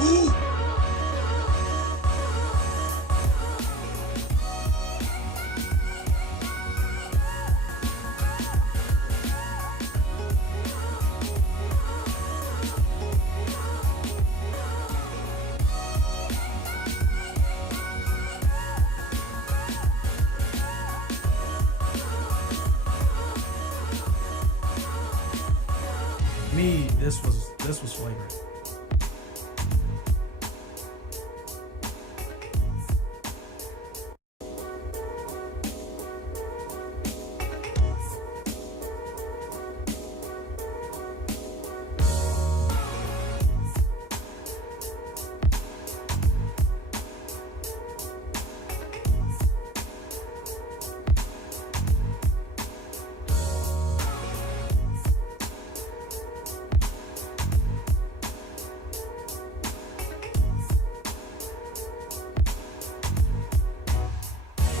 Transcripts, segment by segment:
Ooh. Me, this was flagrant.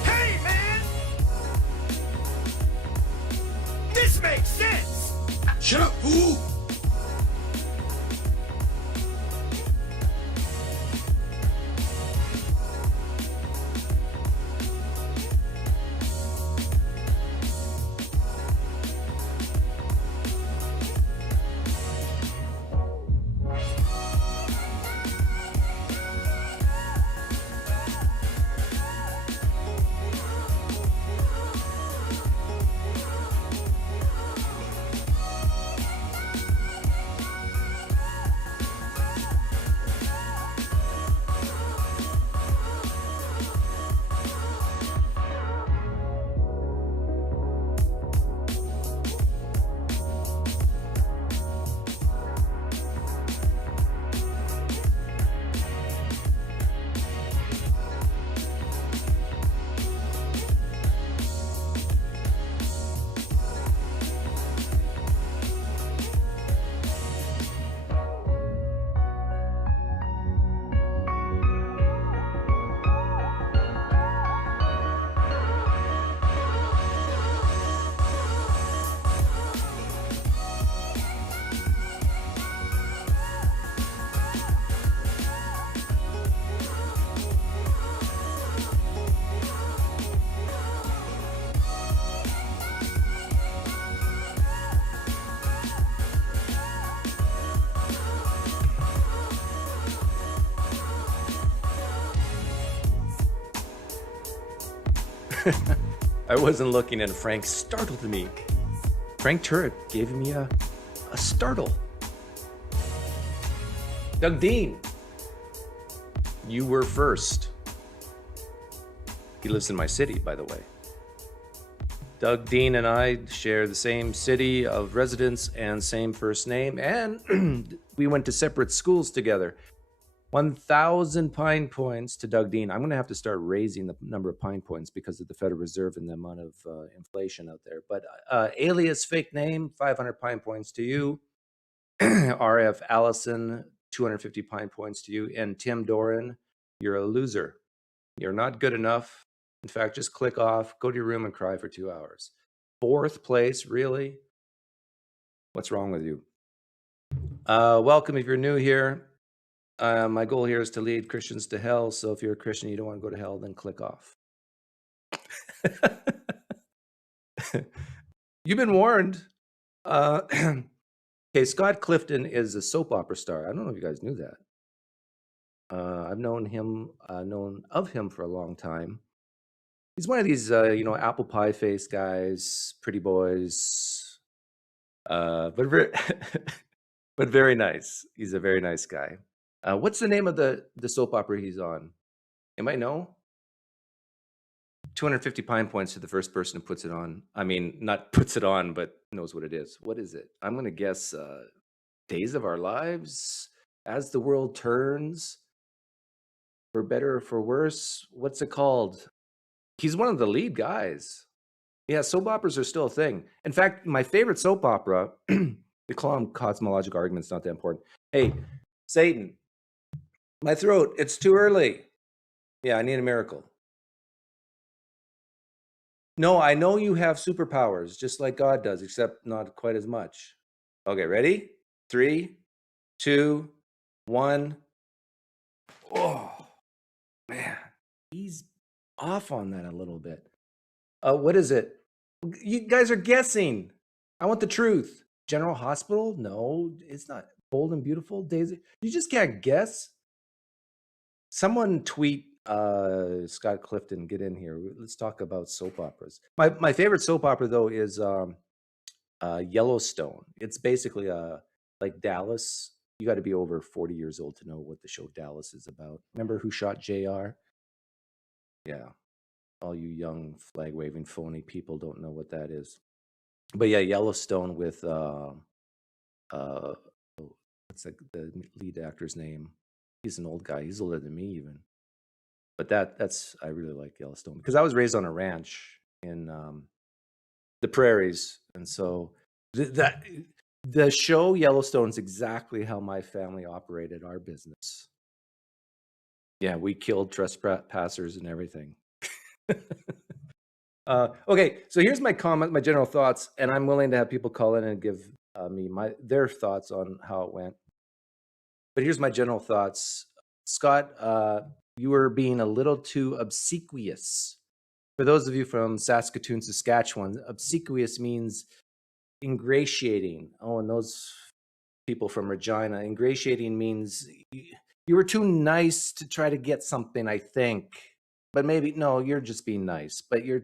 Hey, man! This makes sense! Shut up, fool! I wasn't looking and Frank startled me. Frank Turret gave me a startle. Doug Dean, you were first. He lives in my city, by the way. Doug Dean and I share the same city of residence and same first name, and we went to separate schools together. 1,000 Pine points to Doug Dean. I'm going to have to start raising the number of Pine points because of the Federal Reserve and the amount of inflation out there. But alias fake name, 500 Pine points to you. RF Allison, 250 Pine points to you. And Tim Doran, you're a loser. You're not good enough. In fact, just click off, go to your room and cry for 2 hours. Fourth place, really? What's wrong with you? Welcome if you're new here. My goal here is to lead Christians to hell. So if you're a Christian, you don't want to go to hell, then click off. You've been warned. Okay, Scott Clifton is a soap opera star. I don't know if you guys knew that. I've known of him for a long time. He's one of these, apple pie face guys, pretty boys, but very nice. He's a very nice guy. What's the name of the soap opera he's on? Anybody know? 250 Pine points to the first person who puts it on. I mean, not puts it on, but knows what it is. What is it? I'm going to guess Days of Our Lives, As the World Turns, For Better or For Worse. What's it called? He's one of the lead guys. Yeah, soap operas are still a thing. In fact, my favorite soap opera, they call them cosmological arguments, not that important. Hey, Satan, my throat, it's too early. Yeah, I need a miracle. No, I know you have superpowers, just like God does, except not quite as much. Okay, ready? 3, 2, 1. Oh, man. He's off on that a little bit. What is it? You guys are guessing. I want the truth. General Hospital? No, it's not. Bold and Beautiful? Daisy? You just can't guess. Someone tweet Scott Clifton, get in here. Let's talk about soap operas. My favorite soap opera, though, is Yellowstone. It's basically like Dallas. You got to be over 40 years old to know what the show Dallas is about. Remember Who Shot JR? Yeah. All you young flag waving phony people don't know what that is. But yeah, Yellowstone with what's the lead actor's name? He's an old guy. He's older than me even. But that's I really like Yellowstone because I was raised on a ranch in the prairies, and so the show Yellowstone's exactly how my family operated our business. Yeah, we killed trespassers and everything. Okay, so here's my comment, my general thoughts, and I'm willing to have people call in and give me their thoughts on how it went. But here's my general thoughts. Scott, you were being a little too obsequious. For those of you from Saskatoon, Saskatchewan, obsequious means ingratiating. Oh, and those people from Regina, ingratiating means you were too nice to try to get something, I think. But maybe, no, you're just being nice. But you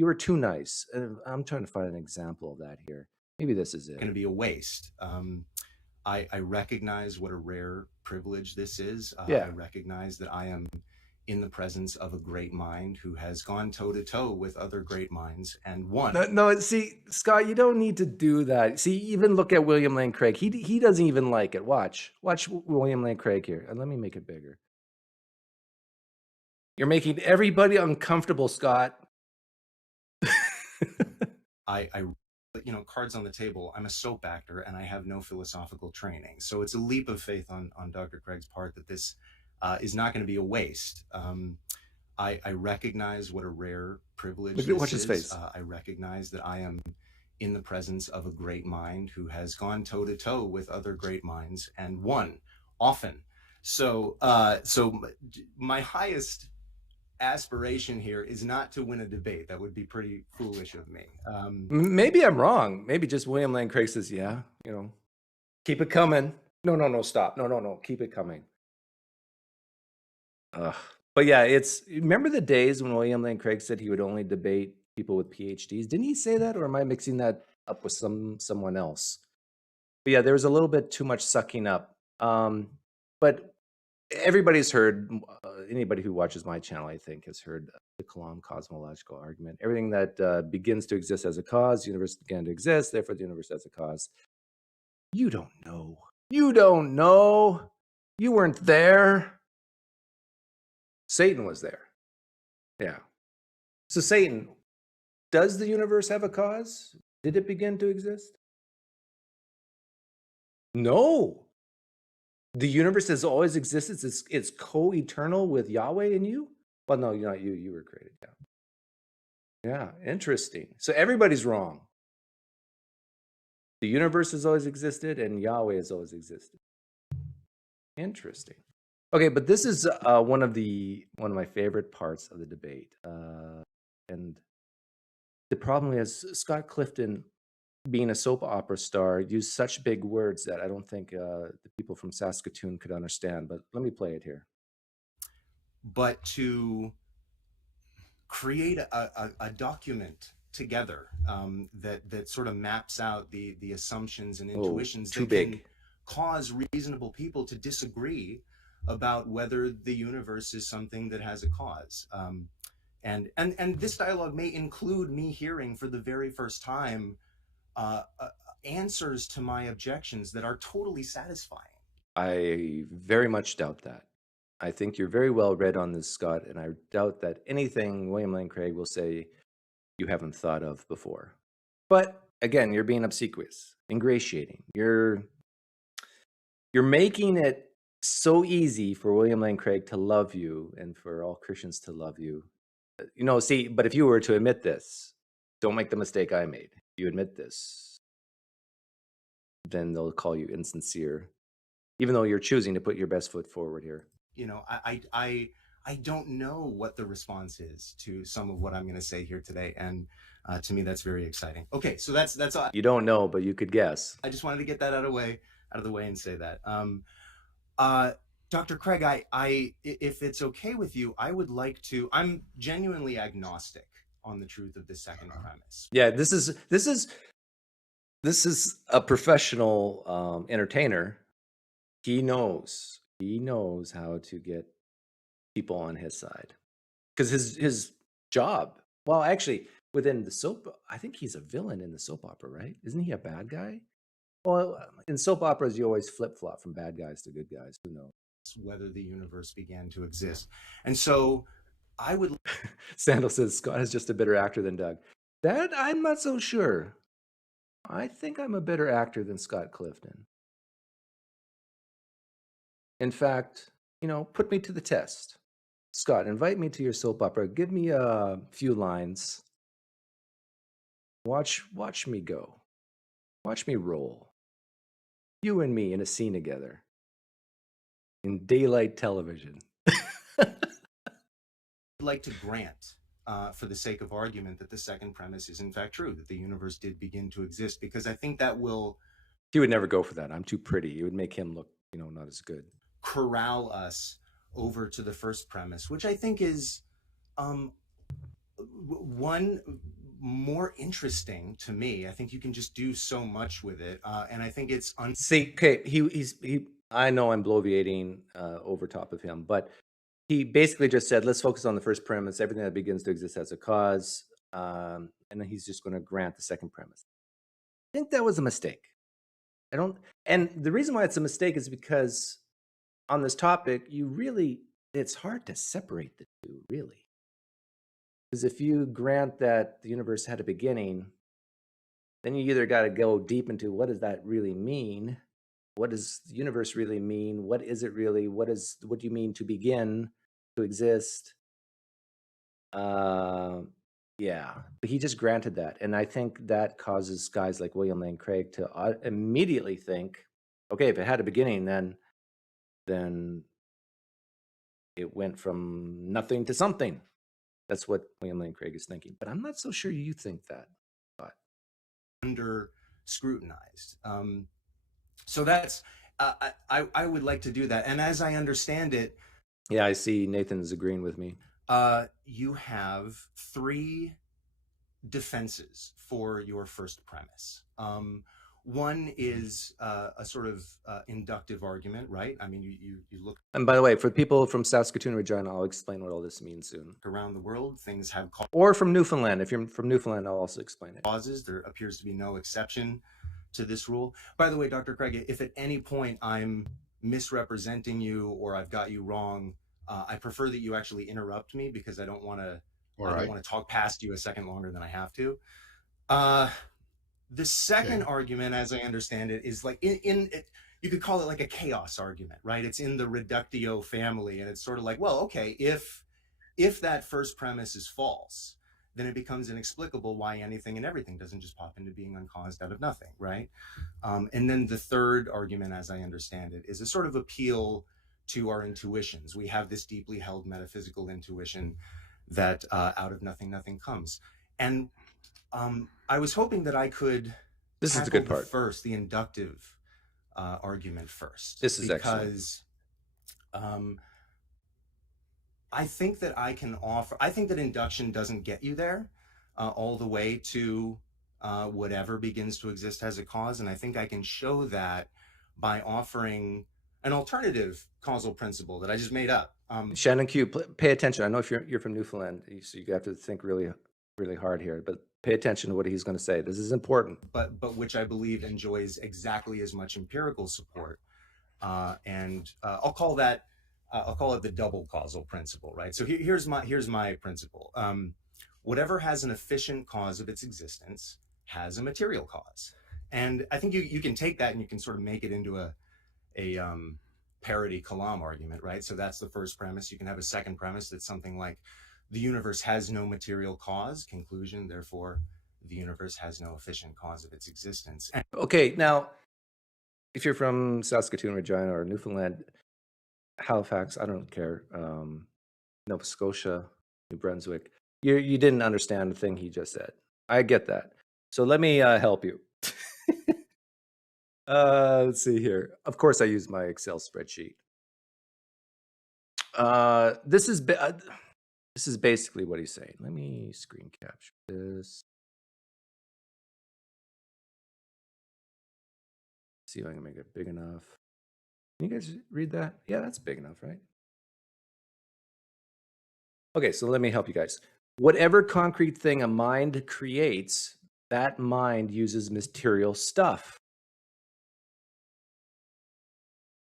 were too nice. I'm trying to find an example of that here. Maybe this is it. Going to be a waste. I recognize what a rare privilege this is. Yeah. I recognize that I am in the presence of a great mind who has gone toe to toe with other great minds and won. No, see, Scott, you don't need to do that. See, even look at William Lane Craig. He doesn't even like it. Watch William Lane Craig here. And let me make it bigger. You're making everybody uncomfortable, Scott. Cards on the table. I'm a soap actor and I have no philosophical training. So it's a leap of faith on Dr. Craig's part that this is not going to be a waste. I recognize what a rare privilege this Watch his is. face. I recognize that I am in the presence of a great mind who has gone toe to toe with other great minds and won often. So my highest aspiration here is not to win a debate. That would be pretty foolish of me. Maybe I'm wrong. Maybe just William Lane Craig says, yeah, keep it coming. No, stop. No, keep it coming. But yeah, remember the days when William Lane Craig said he would only debate people with PhDs? Didn't he say that, or am I mixing that up with someone else? But yeah, there was a little bit too much sucking up. But everybody's heard, anybody who watches my channel, I think, has heard the Kalam cosmological argument. Everything that begins to exist as a cause, the universe began to exist, therefore the universe has a cause. You don't know. You don't know. You weren't there. Satan was there. Yeah. So Satan, does the universe have a cause? Did it begin to exist? No. The universe has always existed. It's co-eternal with Yahweh in you? Well, no, you're not you. You were created. Yeah. Yeah, interesting. So everybody's wrong. The universe has always existed and Yahweh has always existed. Interesting. Okay, but this is one of my favorite parts of the debate. And the problem is Scott Clifton, being a soap opera star, used such big words that I don't think the people from Saskatoon could understand. But let me play it here. But to create a document together that sort of maps out the assumptions and intuitions that can cause reasonable people to disagree about whether the universe is something that has a cause. And this dialogue may include me hearing for the very first time answers to my objections that are totally satisfying. I very much doubt that. I think you're very well read on this, Scott, and I doubt that anything William Lane Craig will say you haven't thought of before. But again, you're being obsequious, ingratiating. You're making it so easy for William Lane Craig to love you and for all Christians to love you. See, but if you were to admit this, don't make the mistake I made. If you admit this, then they'll call you insincere, even though you're choosing to put your best foot forward here. you know, I don't know what the response is to some of what I'm going to say here today, and to me that's very exciting. Okay, so that's all. You don't know, but you could guess. I just wanted to get that out of the way and say that. Dr. Craig, if it's okay with you, I would like to. I'm genuinely agnostic on the truth of the second premise. Yeah, this is a professional entertainer. He knows how to get people on his side, because his job. Well, actually, within the soap, I think he's a villain in the soap opera, right? Isn't he a bad guy? Well, in soap operas, you always flip flop from bad guys to good guys. Who knows? Whether the universe began to exist, and so I would. Sandal says Scott is just a better actor than Doug. That I'm not so sure. I think I'm a better actor than Scott Clifton. In fact, put me to the test. Scott, invite me to your soap opera. Give me a few lines. Watch me go. Watch me roll. You and me in a scene together. In daylight television. Like to grant, for the sake of argument, that the second premise is in fact true, that the universe did begin to exist, because I think that will. He would never go for that. I'm too pretty. It would make him look, not as good. Corral us over to the first premise, which I think is one more interesting to me. I think you can just do so much with it, and I think it's see. Okay, he. I know I'm bloviating over top of him, but he basically just said, let's focus on the first premise. Everything that begins to exist has a cause, and then he's just going to grant the second premise. I think that was a mistake. And the reason why it's a mistake is because on this topic, it's hard to separate the two, really. Because if you grant that the universe had a beginning, then you either got to go deep into what does that really mean? What does the universe really mean? What is it really? What do you mean to begin, to exist? Yeah, but he just granted that. And I think that causes guys like William Lane Craig to immediately think, okay, if it had a beginning, then it went from nothing to something. That's what William Lane Craig is thinking. But I'm not so sure you think that. But under scrutinized. So that's, I would like to do that. And as I understand it. Yeah, I see Nathan's agreeing with me. You have three defenses for your first premise. One is a sort of inductive argument, right? I mean, you look. And by the way, for people from Saskatoon, Regina, I'll explain what all this means soon. Around the world, things have causes. Or from Newfoundland. If you're from Newfoundland, I'll also explain it. Causes. There appears to be no exception to this rule. By the way, Dr. Craig, if at any point I'm misrepresenting you or I've got you wrong, I prefer that you actually interrupt me, because I don't want to talk past you a second longer than I have to. The second argument, as I understand it, is like you could call it like a chaos argument, right? It's in the reductio family, and it's sort of like, well, okay, if that first premise is false, then it becomes inexplicable why anything and everything doesn't just pop into being uncaused out of nothing, right? And then the third argument, as I understand it, is a sort of appeal to our intuitions. We have this deeply held metaphysical intuition that out of nothing, nothing comes. And I was hoping that I could. This is the good part. First, the inductive argument first. This is because I think that I can offer. I think that induction doesn't get you there all the way to whatever begins to exist as a cause, and I think I can show that by offering an alternative causal principle that I just made up. Shannon Q, pay attention. I know if you're from Newfoundland, so you have to think really, really hard here, but pay attention to what he's going to say. This is important. But which I believe enjoys exactly as much empirical support. And I'll call it the double causal principle, right? So here's my principle. Whatever has an efficient cause of its existence has a material cause. And I think you can take that and you can sort of make it into a parody Kalam argument, right? So that's the first premise. You can have a second premise that's something like, the universe has no material cause, conclusion, therefore the universe has no efficient cause of its existence. Okay, now, if you're from Saskatoon, Regina, or Newfoundland, Halifax, I don't care. Nova Scotia, New Brunswick. You didn't understand the thing he just said. I get that. So let me help you. Let's see here. Of course, I use my Excel spreadsheet. This is basically what he's saying. Let me screen capture this. See if I can make it big enough. Can you guys read that? Yeah, that's big enough, right? Okay, so let me help you guys. Whatever concrete thing a mind creates, that mind uses material stuff.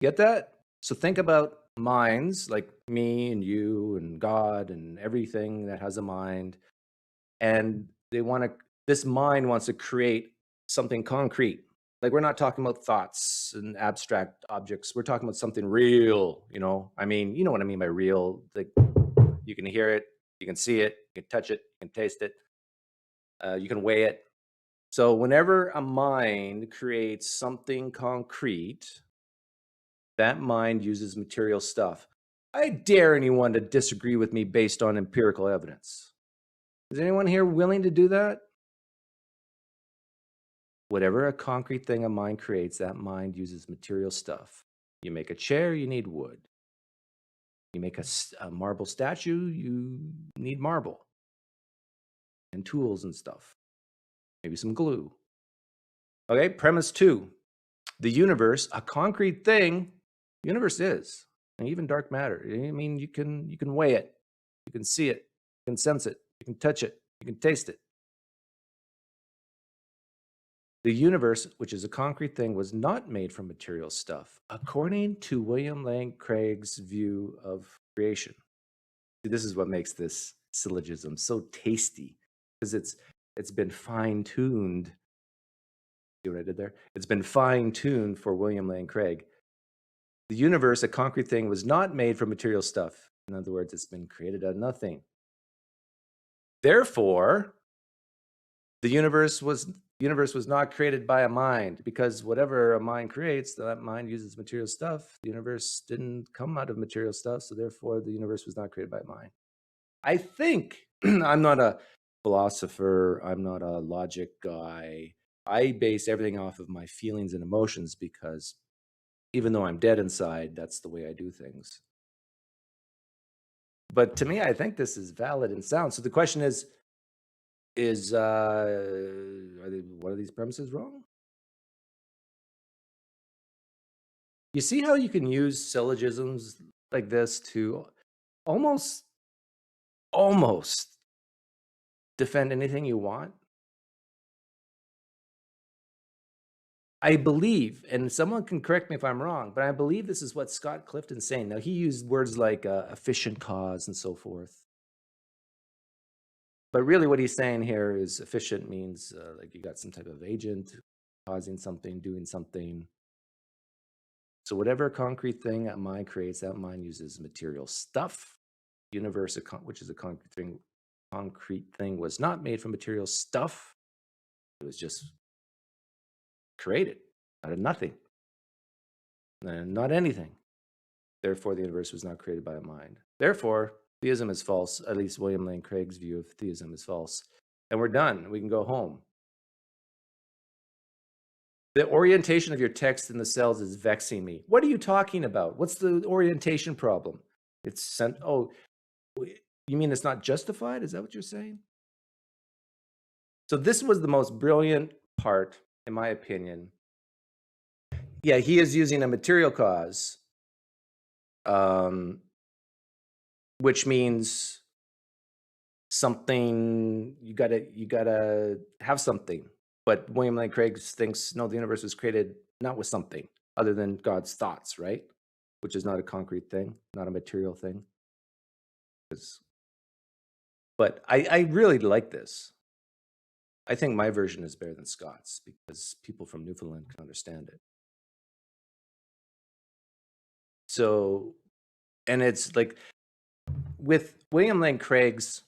Get that? So think about minds like me and you and God and everything that has a mind. And this mind wants to create something concrete. Like, we're not talking about thoughts and abstract objects. We're talking about something real, you know? I mean, you know what I mean by real. Like, you can hear it, you can see it, you can touch it, you can taste it, you can weigh it. So whenever a mind creates something concrete, that mind uses material stuff. I dare anyone to disagree with me based on empirical evidence. Is anyone here willing to do that? Whatever a concrete thing a mind creates, that mind uses material stuff. You make a chair, you need wood. You make a marble statue, you need marble and tools and stuff. Maybe some glue. Okay, premise 2. The universe, a concrete thing, universe is, and even dark matter. I mean, you can weigh it, you can see it, you can sense it, you can touch it, you can taste it. The universe, which is a concrete thing, was not made from material stuff, according to William Lane Craig's view of creation. See, this is what makes this syllogism so tasty, because it's been fine-tuned. See what I did there? It's been fine-tuned for William Lane Craig. The universe, a concrete thing, was not made from material stuff. In other words, it's been created out of nothing. Therefore, the universe was not created by a mind, because whatever a mind creates, that mind uses material stuff. The universe didn't come out of material stuff, so therefore the universe was not created by mind. I think, I'm not a philosopher, I'm not a logic guy. I base everything off of my feelings and emotions, because even though I'm dead inside, that's the way I do things. But to me, I think this is valid and sound. So the question is are one of these premises wrong? You see how you can use syllogisms like this to almost defend anything you want? I believe, and someone can correct me if I'm wrong, but I believe this is what Scott Clifton's saying. Now, he used words like efficient cause and so forth. But really what he's saying here is efficient means like you got some type of agent causing something, doing something. So whatever concrete thing that mind creates, that mind uses material stuff. Universe, which is a concrete thing, was not made from material stuff. It was just created out of nothing, and not anything. Therefore, the universe was not created by a mind. Therefore, theism is false. At least William Lane Craig's view of theism is false. And we're done. We can go home. The orientation of your text in the cells is vexing me. What are you talking about? What's the orientation problem? It's sent. Oh, you mean it's not justified? Is that what you're saying? So this was the most brilliant part, in my opinion. Yeah, he is using a material cause, which means something, you gotta have something. But William Lane Craig thinks, no, the universe was created not with something other than God's thoughts, right? Which is not a concrete thing, not a material thing. But I really like this. I think my version is better than Scott's, because people from Newfoundland can understand it. So, and it's like, with William Lane Craig's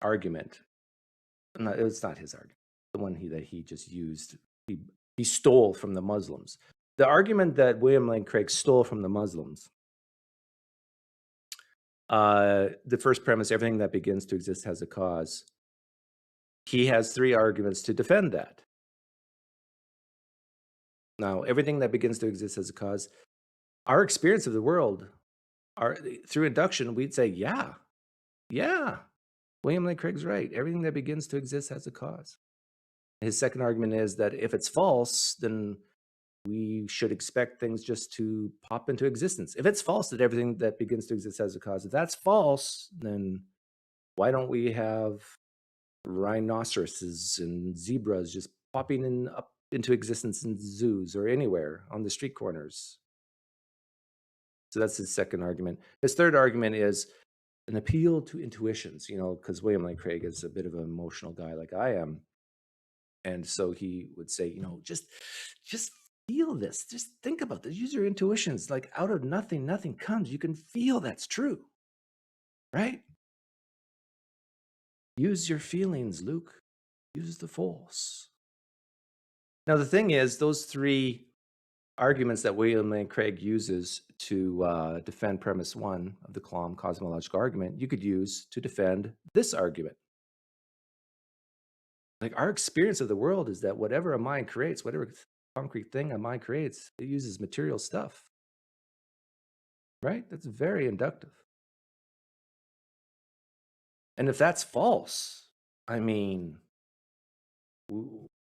argument, no, it's not his argument, the one that he just used, he stole from the Muslims. The argument that William Lane Craig stole from the Muslims The first premise, everything that begins to exist has a cause. He has 3 arguments to defend that. Now, everything that begins to exist has a cause. Our experience of the world, through induction, we'd say, yeah, William Lane Craig's right. Everything that begins to exist has a cause. His second argument is that if it's false, then we should expect things just to pop into existence. If it's false that everything that begins to exist has a cause, if that's false, then why don't we have rhinoceroses and zebras just popping up into existence in zoos or anywhere on the street corners? So that's his second argument. His third argument is an appeal to intuitions, because William Lane Craig is a bit of an emotional guy like I am. And so he would say, just feel this. Just think about this. Use your intuitions. Like out of nothing, nothing comes. You can feel that's true, right? Use your feelings, Luke. Use the force. Now, the thing is, those 3 arguments that William Lane Craig uses to defend premise 1 of the Kalam cosmological argument, you could use to defend this argument. Like our experience of the world is that whatever a mind creates, whatever concrete thing a mind creates, it uses material stuff. Right? That's very inductive. And if that's false, I mean,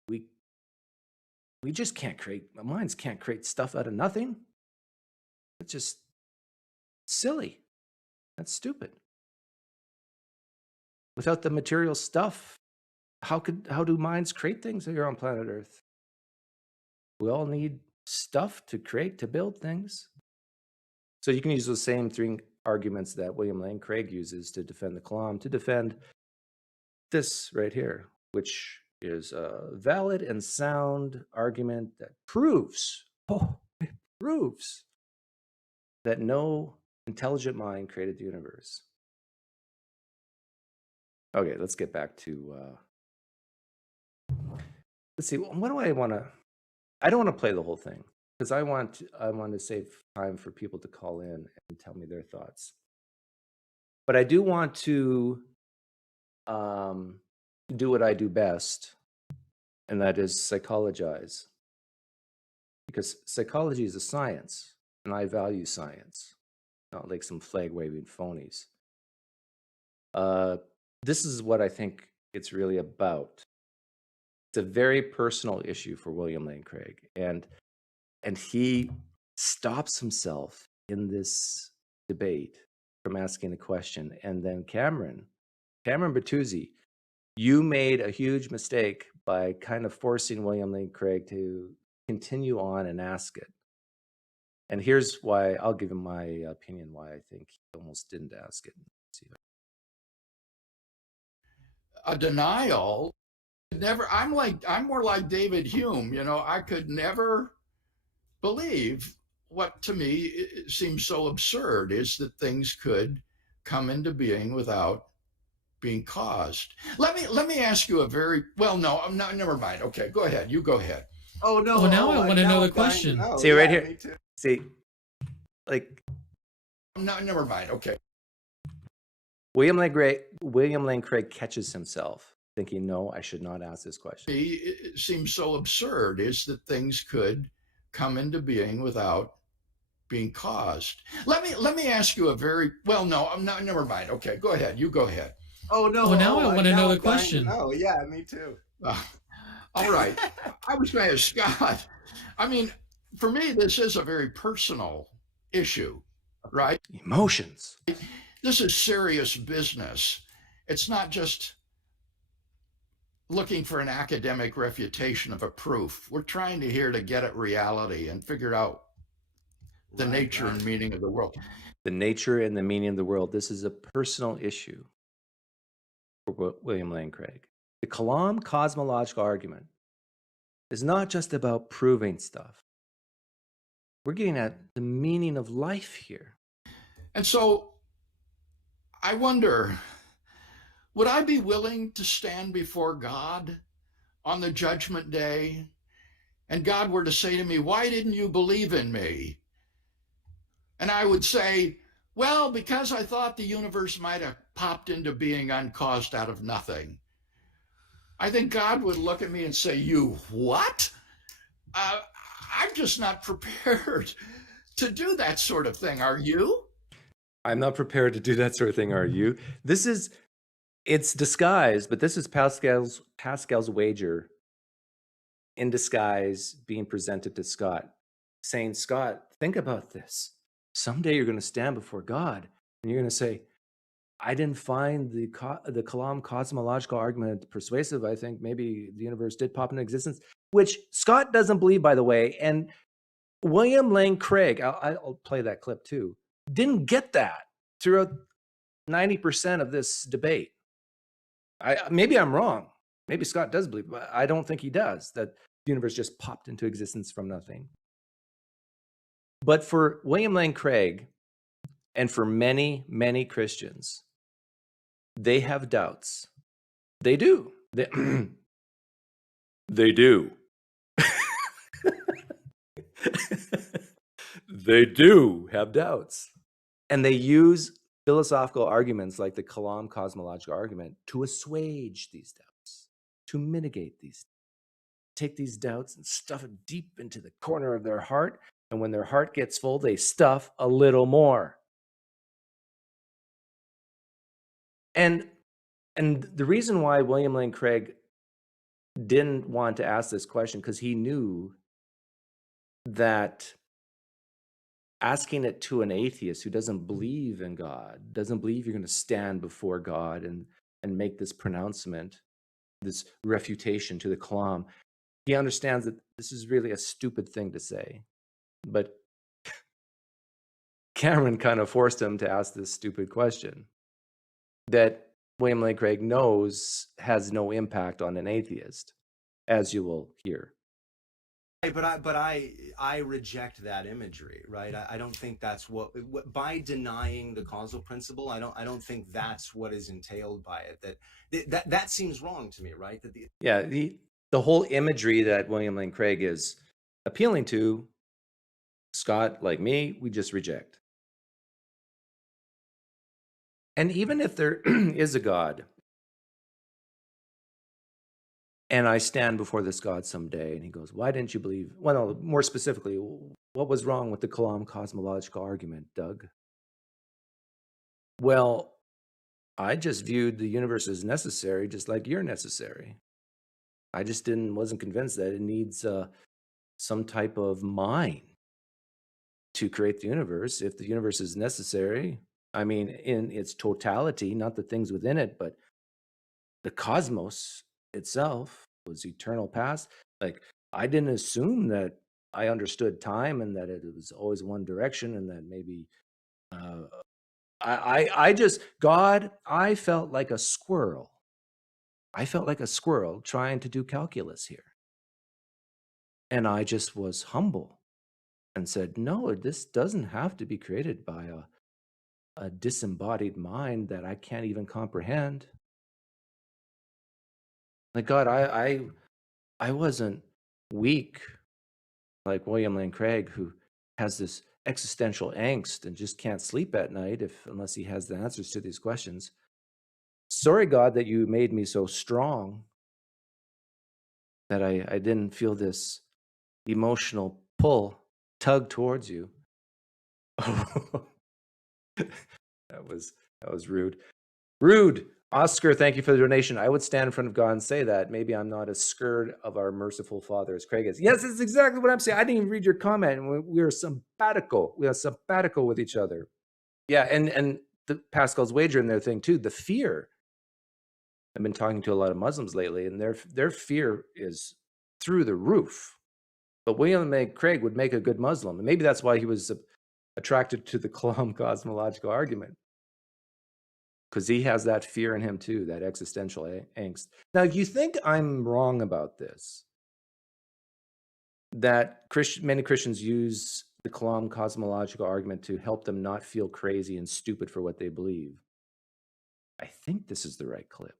we just can't create, our minds can't create stuff out of nothing. It's just silly. That's stupid. Without the material stuff, how do minds create things here on planet Earth? We all need stuff to create, to build things. So you can use those same 3 arguments that William Lane Craig uses to defend the Kalam, to defend this right here, which is a valid and sound argument that proves that no intelligent mind created the universe. Okay, let's get back to, let's see, what do I want to, I don't want to play the whole thing because I want to save time for people to call in and tell me their thoughts. But I do want to do what I do best, and that is psychologize. Because psychology is a science, and I value science, not like some flag-waving phonies. This is what I think it's really about. It's a very personal issue for William Lane Craig, and he stops himself in this debate from asking a question. And then Cameron Bertuzzi, you made a huge mistake by kind of forcing William Lane Craig to continue on and ask it. And here's why. I'll give him my opinion why I think he almost didn't ask it. A denial. I'm more like David Hume. I could never believe what to me seems so absurd is that things could come into being without being caused. Let me ask you a very never mind. Okay, go ahead. You go ahead. Oh no! Well, now I want to know the question. See right here. See, like. No, never mind. Okay. William Lane Craig catches himself thinking, "No, I should not ask this question." It seems so absurd is that things could come into being without being caused. Let me ask you a very never mind. Okay, go ahead. You go ahead. Oh no! Well, now I want to know the question. Oh yeah, me too. All right. I was going to ask Scott. I mean, for me, this is a very personal issue, right? Emotions. This is serious business. It's not just looking for an academic refutation of a proof. We're trying to get at reality and figure out the nature and meaning of the world. The nature and the meaning of the world. This is a personal issue for William Lane Craig. The Kalam cosmological argument is not just about proving stuff. We're getting at the meaning of life here. And so I wonder, would I be willing to stand before God on the judgment day and God were to say to me, "Why didn't you believe in me?" And I would say, Well, because I thought the universe might have popped into being uncaused out of nothing. I think God would look at me and say, "You what?" I'm just not prepared to do that sort of thing. Are you? I'm not prepared to do that sort of thing, are you? It's disguised, but this is Pascal's wager in disguise being presented to Scott, saying, Scott, think about this. Someday you're going to stand before God and you're going to say, I didn't find the Kalam cosmological argument persuasive. I think maybe the universe did pop into existence, which Scott doesn't believe, by the way. And William Lane Craig, I'll play that clip too, didn't get that throughout 90% of this debate. Maybe I'm wrong. Maybe Scott does believe, but I don't think he does, that the universe just popped into existence from nothing. But for William Lane Craig, and for many, many Christians, they have doubts. They do. They do. They do have doubts. And they use philosophical arguments like the Kalam cosmological argument to assuage these doubts, to mitigate these, take these doubts and stuff it deep into the corner of their heart. And when their heart gets full, they stuff a little more. And the reason why William Lane Craig didn't want to ask this question, because he knew that asking it to an atheist who doesn't believe in God, doesn't believe you're going to stand before God and make this pronouncement, this refutation to the Kalam, he understands that this is really a stupid thing to say. But Cameron kind of forced him to ask this stupid question that William Lane Craig knows has no impact on an atheist, as you will hear. But I reject that imagery, right? I don't think that's what by denying the causal principle. I don't think that's what is entailed by it. That seems wrong to me, right? The whole imagery that William Lane Craig is appealing to, Scott, like me, we just reject. And even if there is a God, and I stand before this God someday, and he goes, why didn't you believe? Well, no, more specifically, what was wrong with the Kalam cosmological argument, Doug? Well, I just viewed the universe as necessary, just like you're necessary. I just wasn't convinced that it needs some type of mind to create the universe. If the universe is necessary, I mean, in its totality, not the things within it, but the cosmos itself was eternal past. Like, I didn't assume that I understood time and that it was always one direction and that maybe I felt like a squirrel. I felt like a squirrel trying to do calculus here. And I just was humble and said, no, this doesn't have to be created by a disembodied mind that I can't even comprehend. Like, God, I wasn't weak like William Lane Craig, who has this existential angst and just can't sleep at night unless he has the answers to these questions. Sorry, God, that you made me so strong that I didn't feel this emotional tug towards you. That was rude. Rude. Oscar, thank you for the donation. I would stand in front of God and say that. Maybe I'm not as scared of our merciful Father as Craig is. Yes, that's exactly what I'm saying. I didn't even read your comment. We are sabbatical. We are sabbatical with each other. Yeah, and the Pascal's wager in their thing too, the fear. I've been talking to a lot of Muslims lately, and their fear is through the roof. But William Lane Craig would make a good Muslim. And maybe that's why he was attracted to the Kalam cosmological argument. Because he has that fear in him too, that existential angst. Now, you think I'm wrong about this? That many Christians use the Kalam cosmological argument to help them not feel crazy and stupid for what they believe. I think this is the right clip.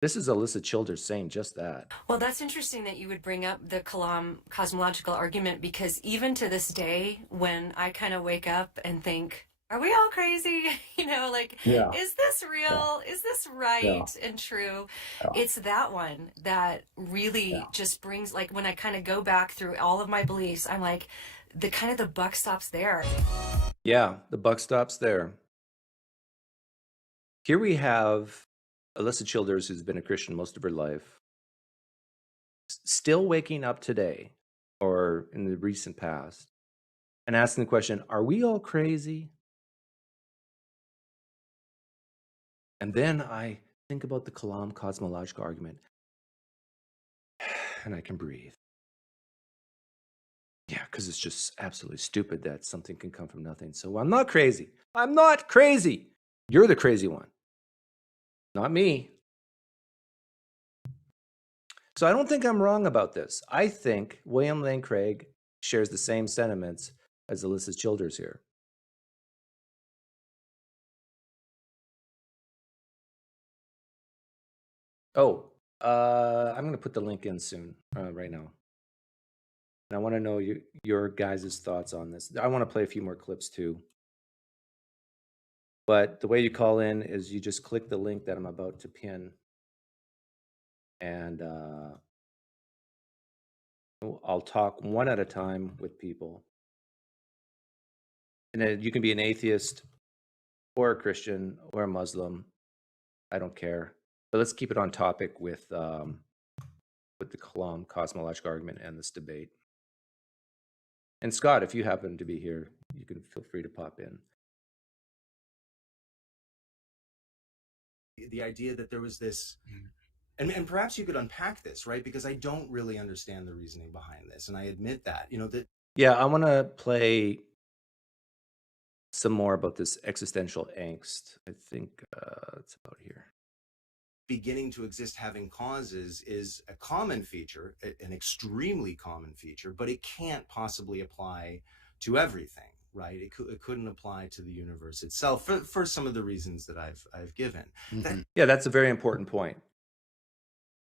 This is Alyssa Childers saying just that. Well, that's interesting that you would bring up the Kalam cosmological argument, because even to this day, when I kind of wake up and think, are we all crazy? Like, Yeah. is this real? Yeah. Is this right and true? Yeah. It's that one that really just brings, like, when I kind of go back through all of my beliefs, I'm like, the buck stops there. Yeah, the buck stops there. Here we have Alyssa Childers, who's been a Christian most of her life, still waking up today or in the recent past and asking the question, are we all crazy? And then I think about the Kalam cosmological argument and I can breathe. Yeah, because it's just absolutely stupid that something can come from nothing. So I'm not crazy. I'm not crazy. You're the crazy one, not me. So I don't think I'm wrong about this. I think William Lane Craig shares the same sentiments as Alyssa Childers here. Oh, I'm going to put the link in soon, right now. And I want to know your guys' thoughts on this. I want to play a few more clips too. But the way you call in is you just click the link that I'm about to pin. And I'll talk one at a time with people. And then you can be an atheist or a Christian or a Muslim. I don't care. But let's keep it on topic with the Kalam cosmological argument and this debate. And Scott, if you happen to be here, you can feel free to pop in. The idea that there was this, and perhaps you could unpack this, right? Because I don't really understand the reasoning behind this, and I admit that. That. Yeah, I want to play some more about this existential angst. I think it's about here. Beginning to exist having causes is a common feature, an extremely common feature, but it can't possibly apply to everything, right? It couldn't apply to the universe itself for some of the reasons that I've given. Yeah, that's a very important point.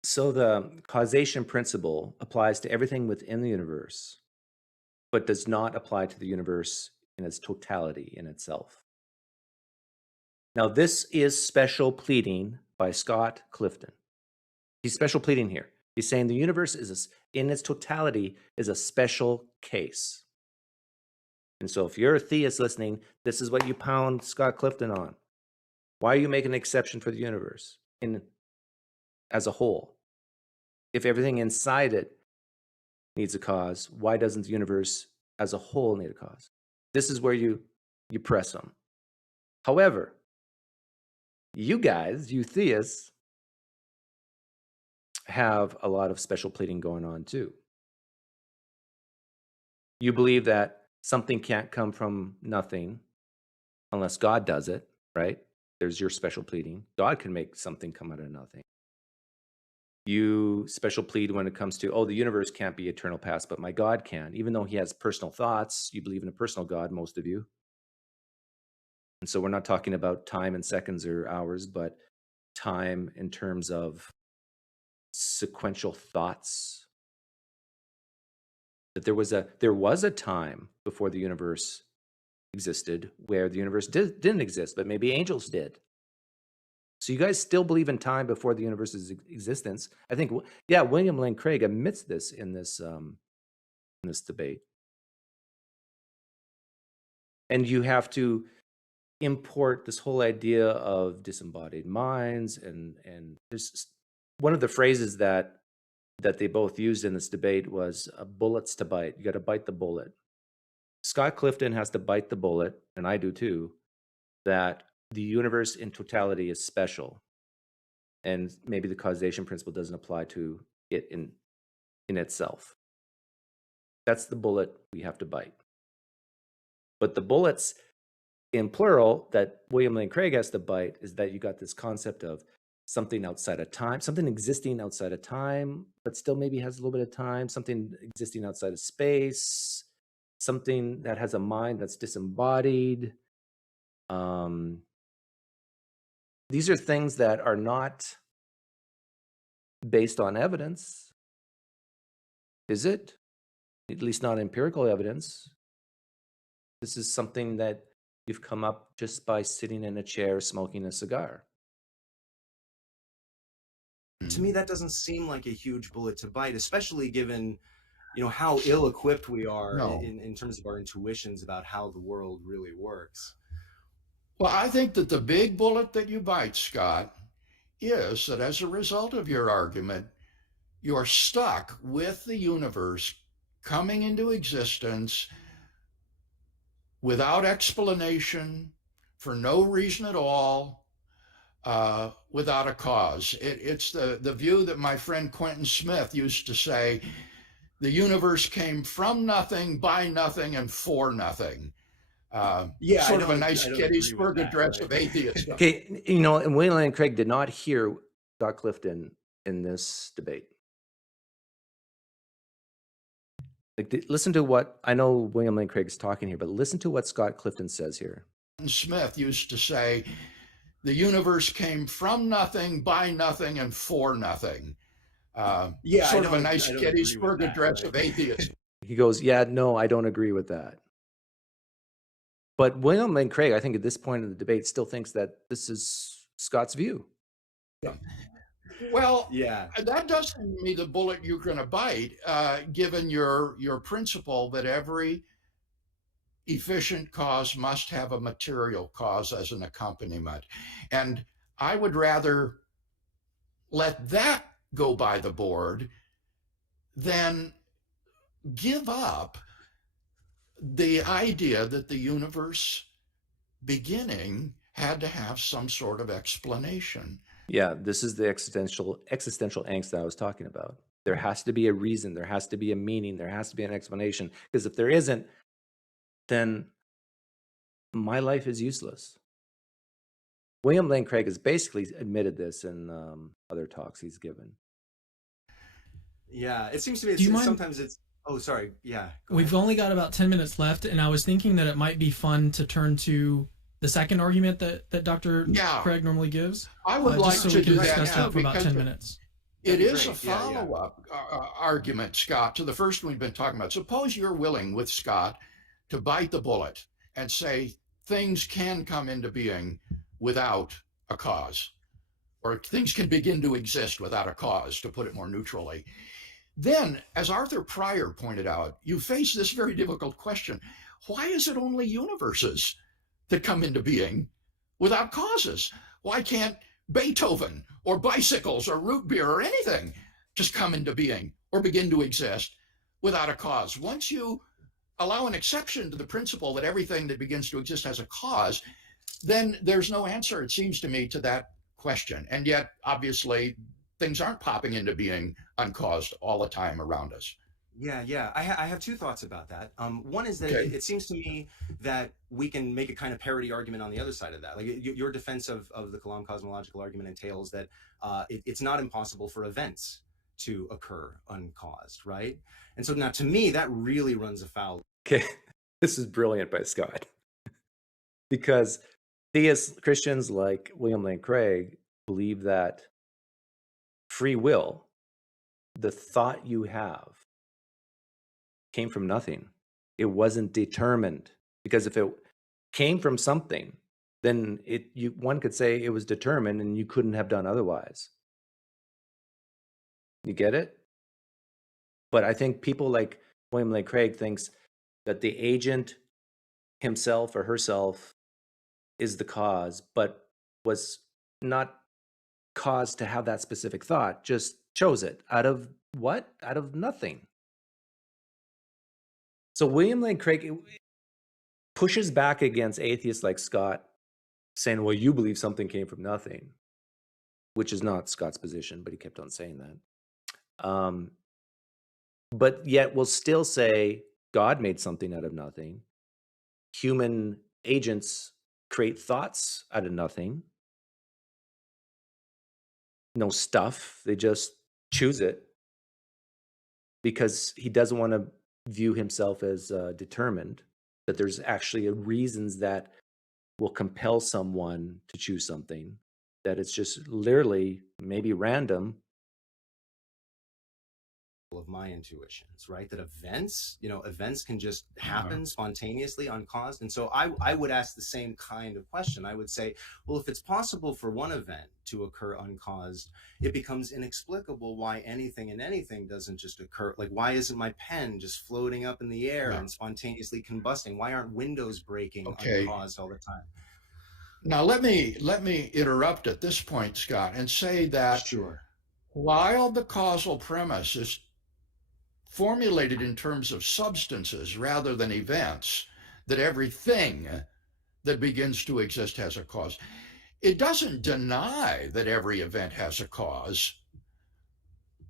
So the causation principle applies to everything within the universe, but does not apply to the universe in its totality in itself. Now, this is special pleading by Scott Clifton. He's special pleading here. He's saying the universe is in its totality is a special case. And so if you're a theist listening, this is what you pound Scott Clifton on. Why are you making an exception for the universe as a whole? If everything inside it needs a cause, why doesn't the universe as a whole need a cause? This is where you press them. However, you guys, you theists, have a lot of special pleading going on too. You believe that something can't come from nothing unless God does it, right? There's your special pleading. God can make something come out of nothing. You special plead when it comes to, oh, the universe can't be eternal past, but my God can. Even though he has personal thoughts, you believe in a personal God, most of you. And so we're not talking about time in seconds or hours, but time in terms of sequential thoughts. That there was a time before the universe existed where the universe didn't exist, but maybe angels did. So you guys still believe in time before the universe's existence. I think, yeah, William Lane Craig admits this in this debate. And you have to import this whole idea of disembodied minds, and there's one of the phrases that they both used in this debate was bullets to bite. You got to bite the bullet. Scott Clifton has to bite the bullet, and I do too, that the universe in totality is special. And maybe the causation principle doesn't apply to it in itself. That's the bullet we have to bite. But the bullets in plural that William Lane Craig has to bite is that you got this concept of something outside of time, something existing outside of time, but still maybe has a little bit of time, something existing outside of space, something that has a mind that's disembodied. These are things that are not based on evidence, is it? At least not empirical evidence. This is something that you've come up just by sitting in a chair smoking a cigar. To me, that doesn't seem like a huge bullet to bite, especially given, how ill-equipped we are in terms of our intuitions about how the world really works. Well, I think that the big bullet that you bite, Scott, is that as a result of your argument, you're stuck with the universe coming into existence without explanation, for no reason at all, without a cause. It's the view that my friend Quentin Smith used to say, the universe came from nothing, by nothing, and for nothing. Sort of a nice Gettysburg Address of atheism. Okay, and William Lane Craig did not hear Scott Clifton in this debate. Listen to what, I know William Lane Craig's talking here, but listen to what Scott Clifton says here. Smith used to say, the universe came from nothing, by nothing, and for nothing. Sort of a nice Gettysburg Address of atheism. He goes, yeah, no, I don't agree with that. But William Lane Craig, I think at this point in the debate, still thinks that this is Scott's view. Well, that does seem to me the bullet you're going to bite, given your principle that every efficient cause must have a material cause as an accompaniment. And I would rather let that go by the board than give up the idea that the universe beginning had to have some sort of explanation. Yeah, this is the existential angst that I was talking about. There has to be a reason, there has to be a meaning, there has to be an explanation. Because if there isn't, then my life is useless. William Lane Craig has basically admitted this in other talks he's given. Yeah, it seems to me sometimes it's... Oh, sorry. Yeah. We've only got about 10 minutes left, and I was thinking that it might be fun to turn to the second argument that Dr. Craig normally gives. I would like to do discuss that for about 10 minutes. It is a follow-up argument, Scott, to the first one we've been talking about. Suppose you're willing with Scott to bite the bullet and say things can come into being without a cause, or things can begin to exist without a cause, to put it more neutrally. Then, as Arthur Pryor pointed out, you face this very difficult question. Why is it only universes that come into being without causes? Why can't Beethoven or bicycles or root beer or anything just come into being or begin to exist without a cause? Once you allow an exception to the principle that everything that begins to exist has a cause, then there's no answer, it seems to me, to that question. And yet, obviously, things aren't popping into being uncaused all the time around us. Yeah. I have two thoughts about that. One is that it seems to me that we can make a kind of parody argument on the other side of that. Like your defense of the Kalam cosmological argument entails that it's not impossible for events to occur uncaused, right? And so now to me, that really runs afoul. Okay, this is brilliant by Scott. Because theist Christians like William Lane Craig believe that free will, the thought you have, came from nothing. It wasn't determined. Because if it came from something, then one could say it was determined and you couldn't have done otherwise. You get it? But I think people like William Lane Craig thinks that the agent himself or herself is the cause, but was not caused to have that specific thought, just chose it out of what? Out of nothing. So William Lane Craig pushes back against atheists like Scott, saying, well, you believe something came from nothing, which is not Scott's position, but he kept on saying that. But yet we'll still say God made something out of nothing. Human agents create thoughts out of nothing. No stuff. They just choose it because he doesn't want to view himself as determined, that there's actually reasons that will compel someone to choose something, that it's just literally maybe random. of my intuitions, right? That events, events can just happen spontaneously, uncaused. And so I would ask the same kind of question. I would say, well, if it's possible for one event to occur uncaused, it becomes inexplicable why anything and anything doesn't just occur. Like, why isn't my pen just floating up in the air and spontaneously combusting? Why aren't windows breaking uncaused all the time? Now, let me interrupt at this point, Scott, and say that while the causal premise is formulated in terms of substances rather than events, that everything that begins to exist has a cause, it doesn't deny that every event has a cause.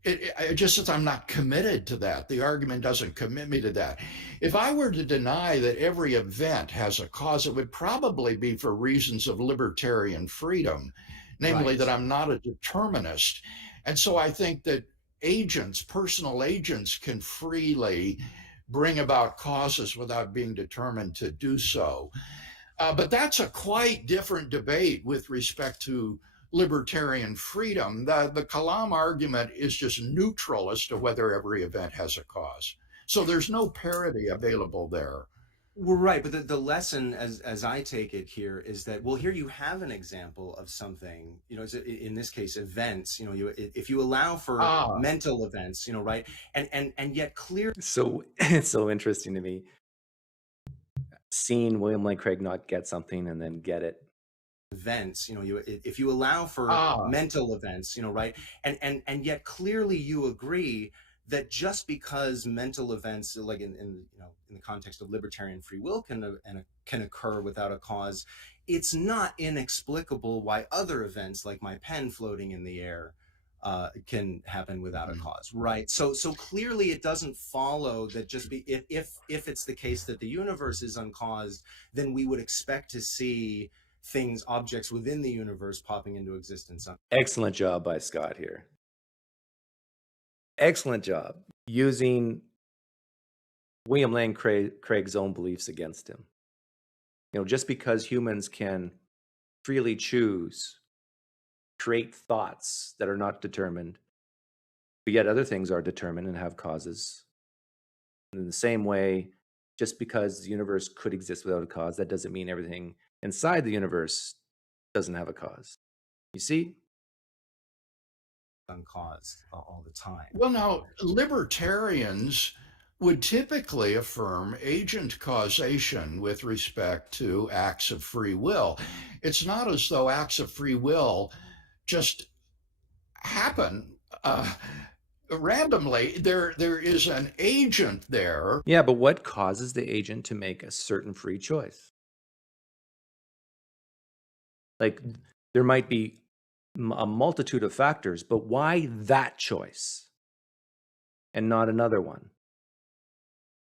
It just says I'm not committed to that. The argument doesn't commit me to that. If I were to deny that every event has a cause, it would probably be for reasons of libertarian freedom, namely that I'm not a determinist. And so I think that agents, personal agents, can freely bring about causes without being determined to do so. But that's a quite different debate with respect to libertarian freedom. The Kalam argument is just neutral as to whether every event has a cause. So there's no parity available there. Well, right, but the lesson, as I take it here, is that, well, here you have an example of something, in this case, events, if you allow for mental events, right, and yet clear. So it's so interesting to me, seeing William Lane Craig not get something and then get it. Events, if you allow for mental events, right, and yet clearly you agree that just because mental events, like in the context of libertarian free will, can occur without a cause, it's not inexplicable why other events, like my pen floating in the air, can happen without a cause, right? So clearly it doesn't follow that just if it's the case that the universe is uncaused, then we would expect to see things, objects within the universe popping into existence. Excellent job by Scott here. Excellent job using William Lane Craig's own beliefs against him. Just because humans can freely choose, create thoughts that are not determined, but yet other things are determined and have causes. And in the same way, just because the universe could exist without a cause, that doesn't mean everything inside the universe doesn't have a cause. You see? Uncaused all the time. Well, now, libertarians would typically affirm agent causation with respect to acts of free will. It's not as though acts of free will just happen randomly. There is an agent there. Yeah, but what causes the agent to make a certain free choice? Like, there might be a multitude of factors, but why that choice and not another one?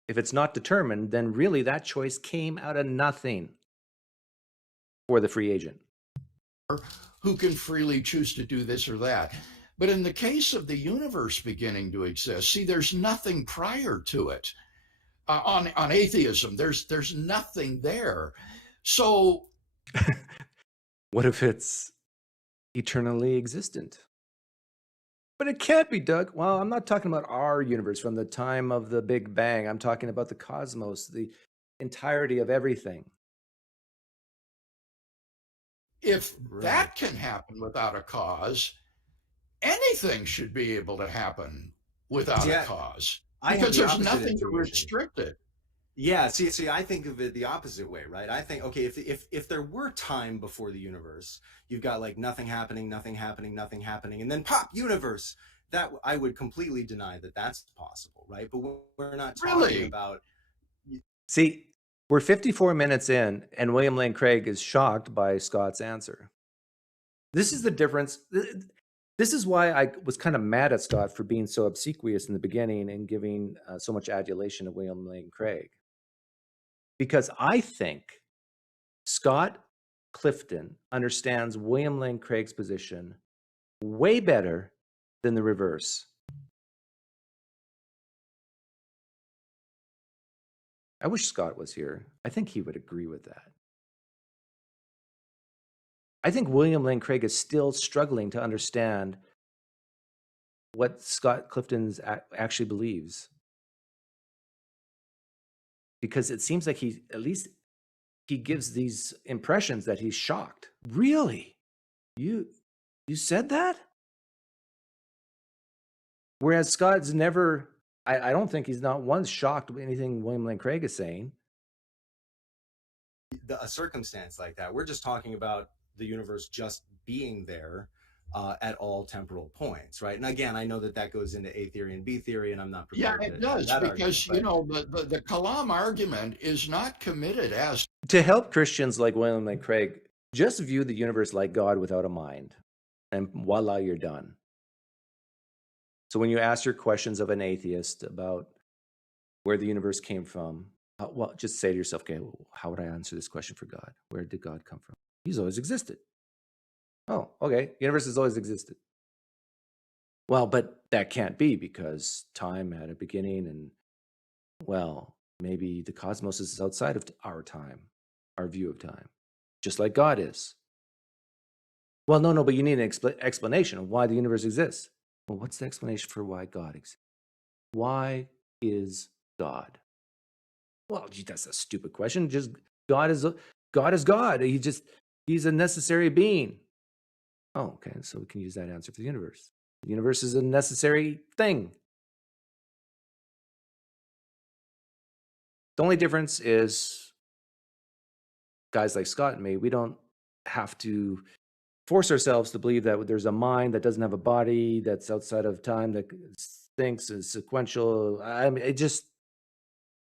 If it's not determined, then really that choice came out of nothing for the free agent. Who can freely choose to do this or that. But in the case of the universe beginning to exist, see, there's nothing prior to it. On atheism, there's nothing there. So what if it's eternally existent? But it can't be, Doug. Well, I'm not talking about our universe from the time of the Big Bang. I'm talking about the cosmos, the entirety of everything. If that can happen without a cause, anything should be able to happen without a cause. Because there's nothing to restrict it. Yeah, see, I think of it the opposite way, right? I think, okay, if there were time before the universe, you've got like nothing happening, and then pop, universe. That I would completely deny that that's possible, right? But we're not talking about. See, we're 54 minutes in, and William Lane Craig is shocked by Scott's answer. This is the difference. This is why I was kind of mad at Scott for being so obsequious in the beginning and giving so much adulation to William Lane Craig. Because I think Scott Clifton understands William Lane Craig's position way better than the reverse. I wish Scott was here. I think he would agree with that. I think William Lane Craig is still struggling to understand what Scott Clifton's actually believes, because it seems like he, at least he gives these impressions that he's shocked. Really? You said that? Whereas Scott's never, I don't think he's not once shocked with anything William Lane Craig is saying. A circumstance like that, we're just talking about the universe just being there at all temporal points, right? And again, I know that goes into A theory and B theory, and I'm not prepared. Yeah, it does, because the Kalam argument is not committed as to help Christians like William Lane Craig. Just view the universe like God without a mind, and voila, you're done. So when you ask your questions of an atheist about where the universe came from, well, just say to yourself, okay, how would I answer this question for God? Where did God come from? He's always existed. Oh, okay. The universe has always existed. Well, but that can't be, because time had a beginning, and, well, maybe the cosmos is outside of our time, our view of time, just like God is. Well, no, but you need an explanation of why the universe exists. Well, what's the explanation for why God exists? Why is God? Well, gee, that's a stupid question. Just God is God. He's a necessary being. Oh, okay. So we can use that answer for the universe. The universe is a necessary thing. The only difference is guys like Scott and me, we don't have to force ourselves to believe that there's a mind that doesn't have a body, that's outside of time, that thinks is sequential. I mean,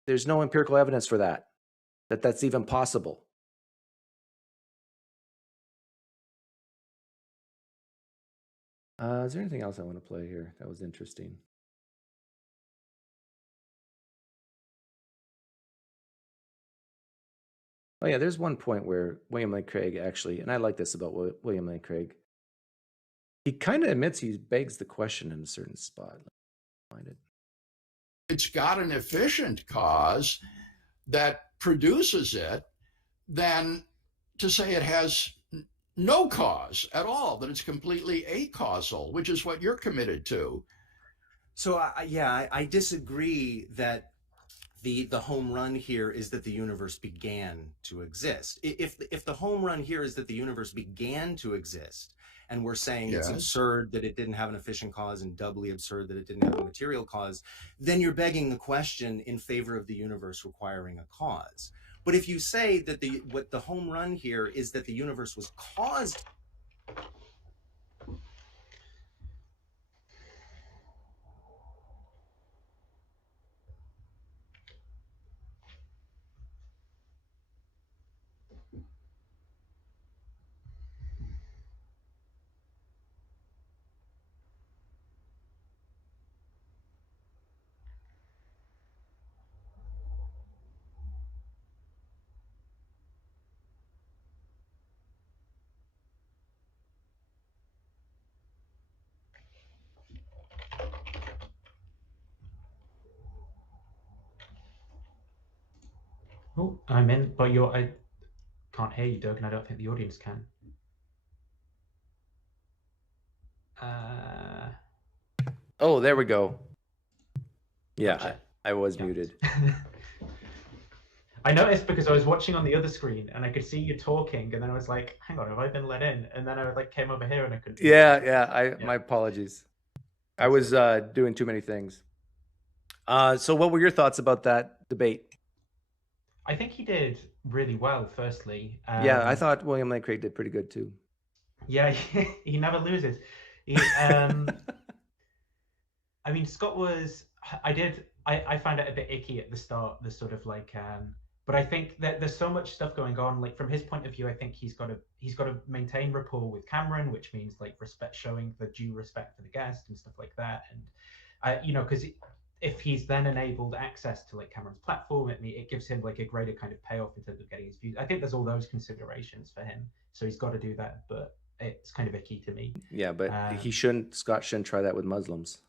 there's no empirical evidence for that's even possible. Is there anything else I want to play here that was interesting? Oh yeah, there's one point where William Lane Craig actually, and I like this about William Lane Craig, he kind of admits he begs the question in a certain spot. Find it. It's got an efficient cause that produces it, than to say it has no cause at all, that it's completely acausal, which is what you're committed to. So I disagree that the home run here is that the universe began to exist. If the home run here is that the universe began to exist, and we're saying it's absurd that it didn't have an efficient cause and doubly absurd that it didn't have a material cause, then you're begging the question in favor of the universe requiring a cause. But if you say that what the home run here is that the universe was caused. Oh, I'm in, but I can't hear you, Doug, and I don't think the audience can. Oh, there we go. Yeah, gotcha. I was muted. I noticed because I was watching on the other screen and I could see you talking, and then I was like, hang on, have I been let in? And then I came over here and I couldn't. Yeah. My apologies. I was doing too many things. So what were your thoughts about that debate? I think he did really well, firstly. Yeah, I thought William Lane Craig did pretty good too. Yeah, he never loses. I mean, Scott was, I found it a bit icky at the start, the sort of like, but I think that there's so much stuff going on. Like from his point of view, I think he's got to maintain rapport with Cameron, which means like showing the due respect for the guest and stuff like that. And, because if he's then enabled access to like Cameron's platform, it gives him like a greater kind of payoff in terms of getting his views. I think there's all those considerations for him, so he's got to do that. But it's kind of icky to me. Yeah, but Scott shouldn't try that with Muslims.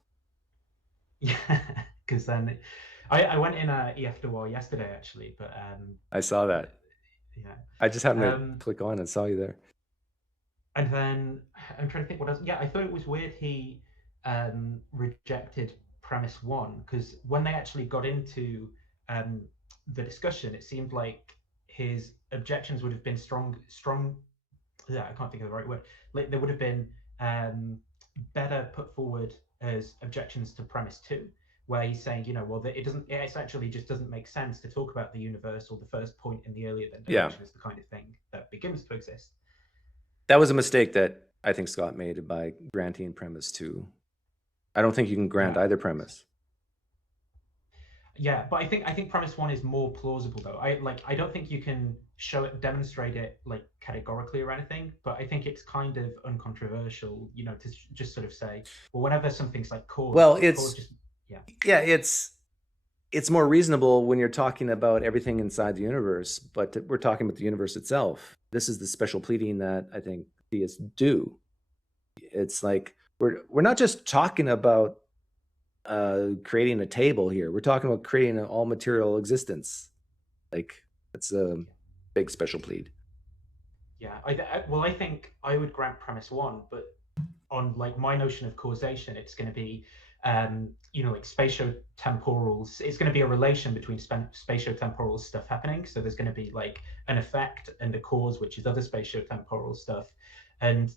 Yeah, because then I went in EF Dewar yesterday actually, but I saw that. Yeah, I just happened to click on and saw you there. And then I'm trying to think what else. Yeah, I thought it was weird. He rejected premise one, because when they actually got into the discussion, it seemed like his objections would have been strong. Yeah, I can't think of the right word. Like, they would have been better put forward as objections to premise two, where he's saying, well, it actually just doesn't make sense to talk about the universe or the first point in the earlier than direction as the kind of thing that begins to exist. That was a mistake that I think Scott made by granting premise two. I don't think you can grant either premise. Yeah, but I think premise one is more plausible though. I don't think you can demonstrate it like categorically or anything, but I think it's kind of uncontroversial, to just sort of say, well, whenever something's like cause. Well, it's more reasonable when you're talking about everything inside the universe, but we're talking about the universe itself. This is the special pleading that I think theists do. It's like we're not just talking about creating a table here. We're talking about creating an all material existence. Like, that's a big special plead. Yeah, I think I would grant premise one, but on like my notion of causation, it's going to be like spatio-temporals. It's going to be a relation between spatio-temporal stuff happening. So there's going to be like an effect and a cause, which is other spatio-temporal stuff, and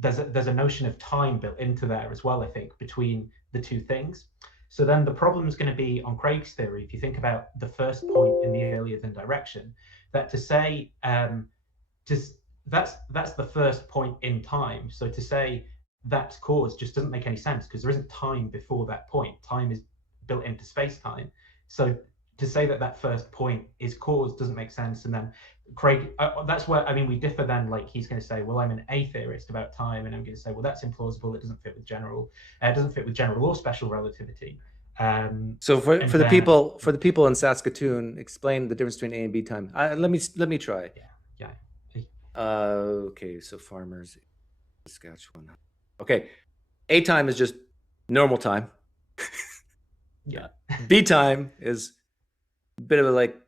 there's a notion of time built into there as well, I think, between the two things. So then the problem is going to be on Craig's theory, if you think about the first point in the earlier than direction, that to say that's the first point in time. So to say that's cause just doesn't make any sense, because there isn't time before that point. Time is built into space-time. So to say that first point is cause doesn't make sense. And then Craig, that's where, we differ then. Like, he's going to say, well, I'm an A-theorist about time, and I'm going to say, well, that's implausible. It doesn't fit with general. It doesn't fit with general or special relativity. So for the people in Saskatoon, explain the difference between A and B time. Let me try. Yeah. Okay, so farmers, Saskatchewan. Okay, A time is just normal time. Yeah. B time is a bit of a like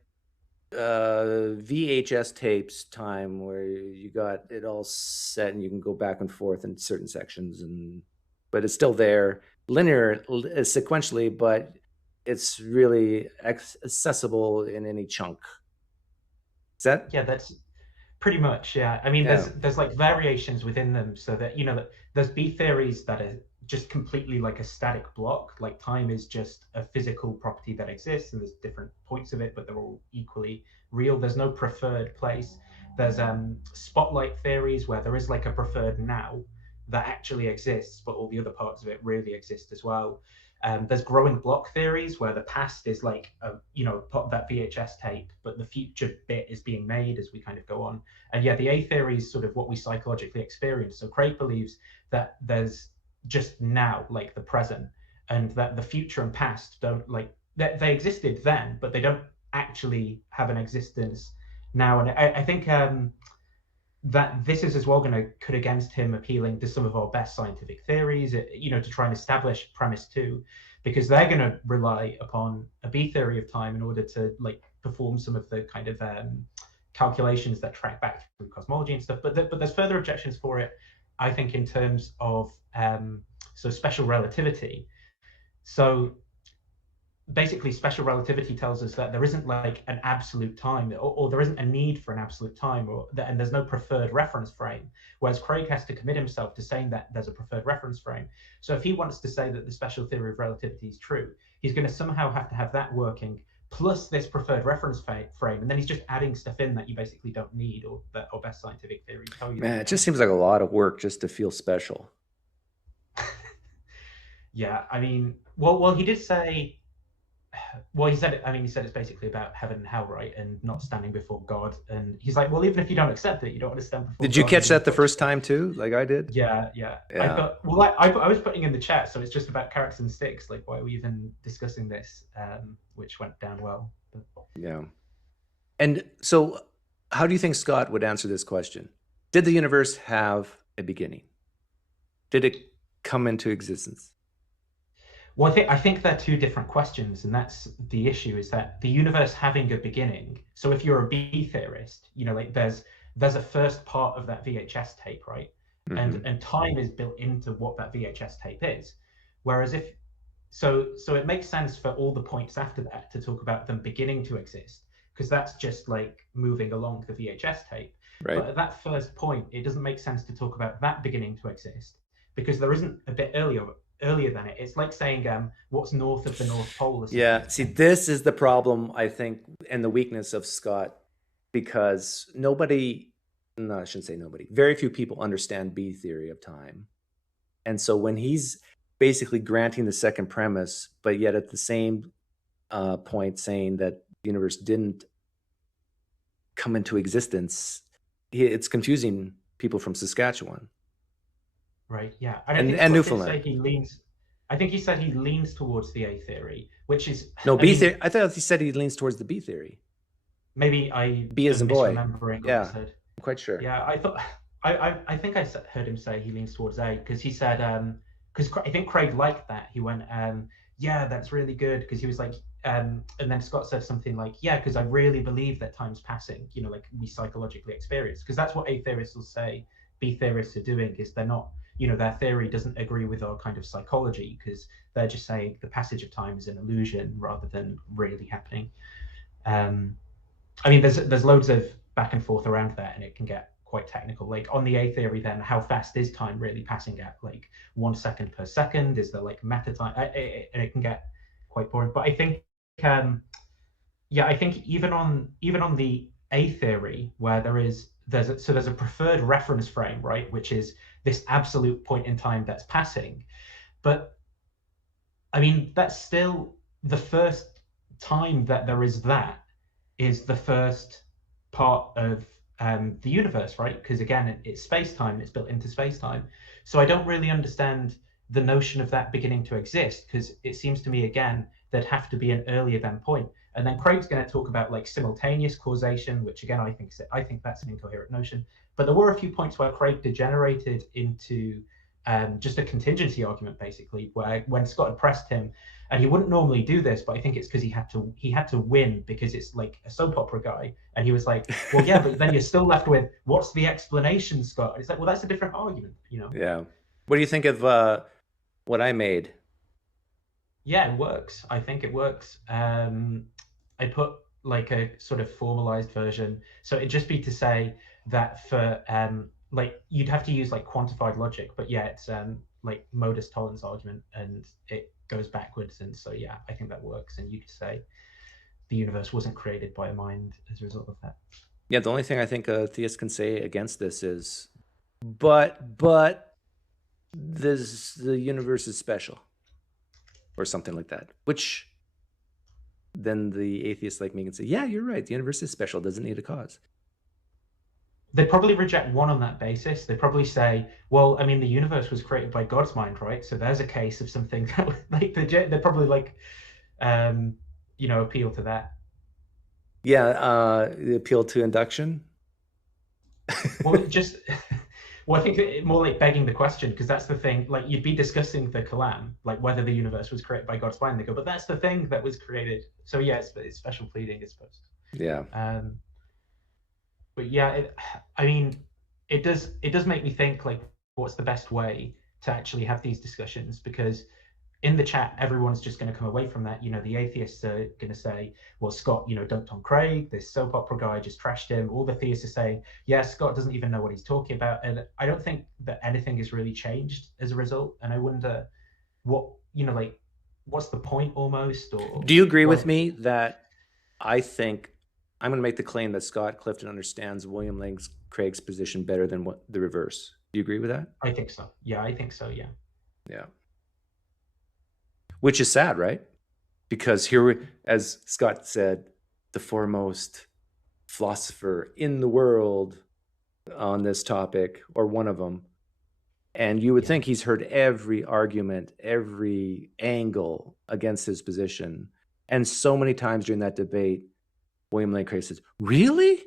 VHS tapes time, where you got it all set and you can go back and forth in certain sections, but it's still there, linear sequentially, but it's really accessible in any chunk. Is that? Yeah, that's pretty much. Yeah, there's like variations within them, so that that there's B theories that are just completely like a static block. Like, time is just a physical property that exists, and there's different points of it, but they're all equally real. There's no preferred place. There's spotlight theories, where there is like a preferred now that actually exists, but all the other parts of it really exist as well. There's growing block theories, where the past is like that VHS tape, but the future bit is being made as we kind of go on. And yeah, the A theory is sort of what we psychologically experience. So Craig believes that there's just now, like the present, and that the future and past don't, like, they existed then, but they don't actually have an existence now. And I think that this is as well going to cut against him appealing to some of our best scientific theories, to try and establish premise two, because they're going to rely upon a B theory of time in order to like perform some of the kind of calculations that track back through cosmology and stuff. But there's further objections for it, I think, in terms of so special relativity. So basically, special relativity tells us that there isn't like an absolute time, or there isn't a need for an absolute time, and there's no preferred reference frame. Whereas Craig has to commit himself to saying that there's a preferred reference frame. So if he wants to say that the special theory of relativity is true, he's going to somehow have to have that working plus this preferred reference frame, and then he's just adding stuff in that you basically don't need, or best scientific theory tell you. Man, it just seems like a lot of work just to feel special. Yeah, well, he did say. Well, he said it. He said it's basically about heaven and hell, right, and not standing before God. And he's like, well, even if you don't accept it, you don't want to stand before. Did you God catch that the first time too, like I did? Yeah. I was putting in the chat, so it's just about carrots and sticks. Like, why are we even discussing this? Which went down well. Yeah. And so, how do you think Scott would answer this question? Did the universe have a beginning? Did it come into existence? Well, I think they're two different questions, and that's the issue, is that the universe having a beginning. So if you're a B theorist, like there's a first part of that VHS tape, right? Mm-hmm. And time is built into what that VHS tape is. Whereas so it makes sense for all the points after that to talk about them beginning to exist, because that's just like moving along the VHS tape. Right. But at that first point, it doesn't make sense to talk about that beginning to exist, because there isn't a bit earlier than it. It's like saying what's north of the North Pole. Or something. Yeah, see, this is the problem, I think, and the weakness of Scott, because I shouldn't say nobody, very few people understand B theory of time. And so when he's basically granting the second premise, but yet at the same point saying that the universe didn't come into existence, it's confusing people from Saskatchewan. Right, yeah. And Newfoundland. I think he said he leans towards the A theory, which is... No, B theory. I thought he said he leans towards the B theory. Maybe I B as in boy. Yeah, I'm quite sure. Yeah, I thought... I think I heard him say he leans towards A, because he said... Because I think Craig liked that. He went, yeah, that's really good, because he was like... and then Scott said something like, yeah, because I really believe that time's passing, like we psychologically experience. Because that's what A theorists will say B theorists are doing, is they're not... their theory doesn't agree with our kind of psychology, because they're just saying the passage of time is an illusion rather than really happening. I mean, there's loads of back and forth around that, and it can get quite technical. Like on the A theory, then how fast is time really passing at? Like 1 second per second? Is there like meta time? And it can get quite boring. But I think, I think even on the A theory, where there's a preferred reference frame, right, which is this absolute point in time that's passing. But I mean, that's still the first time that there is the first part of the universe, right? Because again, it's space-time, it's built into space-time. So I don't really understand the notion of that beginning to exist, because it seems to me, again, there'd have to be an earlier than point. And then Craig's going to talk about like simultaneous causation, which again, I think that's an incoherent notion. But there were a few points where Craig degenerated into just a contingency argument, basically, where when Scott had pressed him, and he wouldn't normally do this, but I think it's because he had to win, because it's like a soap opera guy, and he was like, well, yeah, but then you're still left with, what's the explanation, Scott? And it's like, well, that's a different argument, Yeah. What do you think of what I made? Yeah, it works. I think it works. I put like a sort of formalized version. So it'd just be to say that for like you'd have to use like quantified logic, but yeah, it's like modus tollens argument, and it goes backwards. And so yeah, I think that works. And you could say the universe wasn't created by a mind as a result of that. Yeah, the only thing I think a theist can say against this is, but the universe is special, or something like that, which then the atheist like me can say, yeah, you're right, the universe is special, doesn't need a cause. They'd probably reject one on that basis. They'd probably say, well, I mean, the universe was created by God's mind, right? So there's a case of something that like they'd probably like appeal to that. Yeah, the appeal to induction. Well, I think more like begging the question, because that's the thing. Like you'd be discussing the Kalam, like whether the universe was created by God's mind. They go, but that's the thing that was created. So yeah, it's special pleading, I suppose. Yeah. But yeah, I mean, it does make me think like, what's the best way to actually have these discussions? Because in the chat, everyone's just going to come away from that. The atheists are going to say, well, Scott, dunked on Craig. This soap opera guy just trashed him. All the theists are saying, yeah, Scott doesn't even know what he's talking about. And I don't think that anything has really changed as a result. And I wonder what, like, what's the point almost? Or do you agree with me that I think I'm going to make the claim that Scott Clifton understands William Lane Craig's position better than what the reverse? Do you agree with that? I think so. Yeah, I think so. Yeah. Yeah. Which is sad, right? Because here, as Scott said, the foremost philosopher in the world on this topic, or one of them, and you would think he's heard every argument, every angle against his position. And so many times during that debate, William Lane Craig says, really?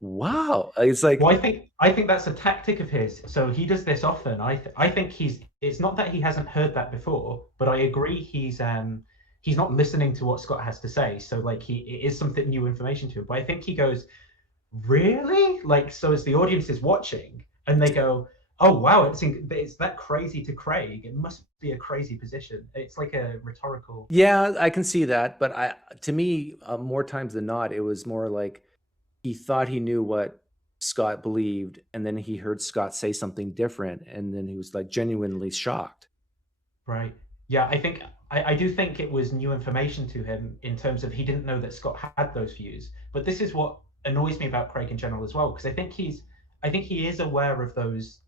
Wow. It's like, well, I think that's a tactic of his. So he does this often. I think it's not that he hasn't heard that before, but I agree he's not listening to what Scott has to say. So like it is something new information to him. But I think he goes, really? Like, so as the audience is watching and they go, oh wow, it's that crazy to Craig. It must be a crazy position. It's like a rhetorical. Yeah, I can see that, but to me, more times than not, it was more like he thought he knew what Scott believed, and then he heard Scott say something different, and then he was like genuinely shocked. Right. Yeah, I do think it was new information to him in terms of he didn't know that Scott had those views. But this is what annoys me about Craig in general as well, because I think he is aware of those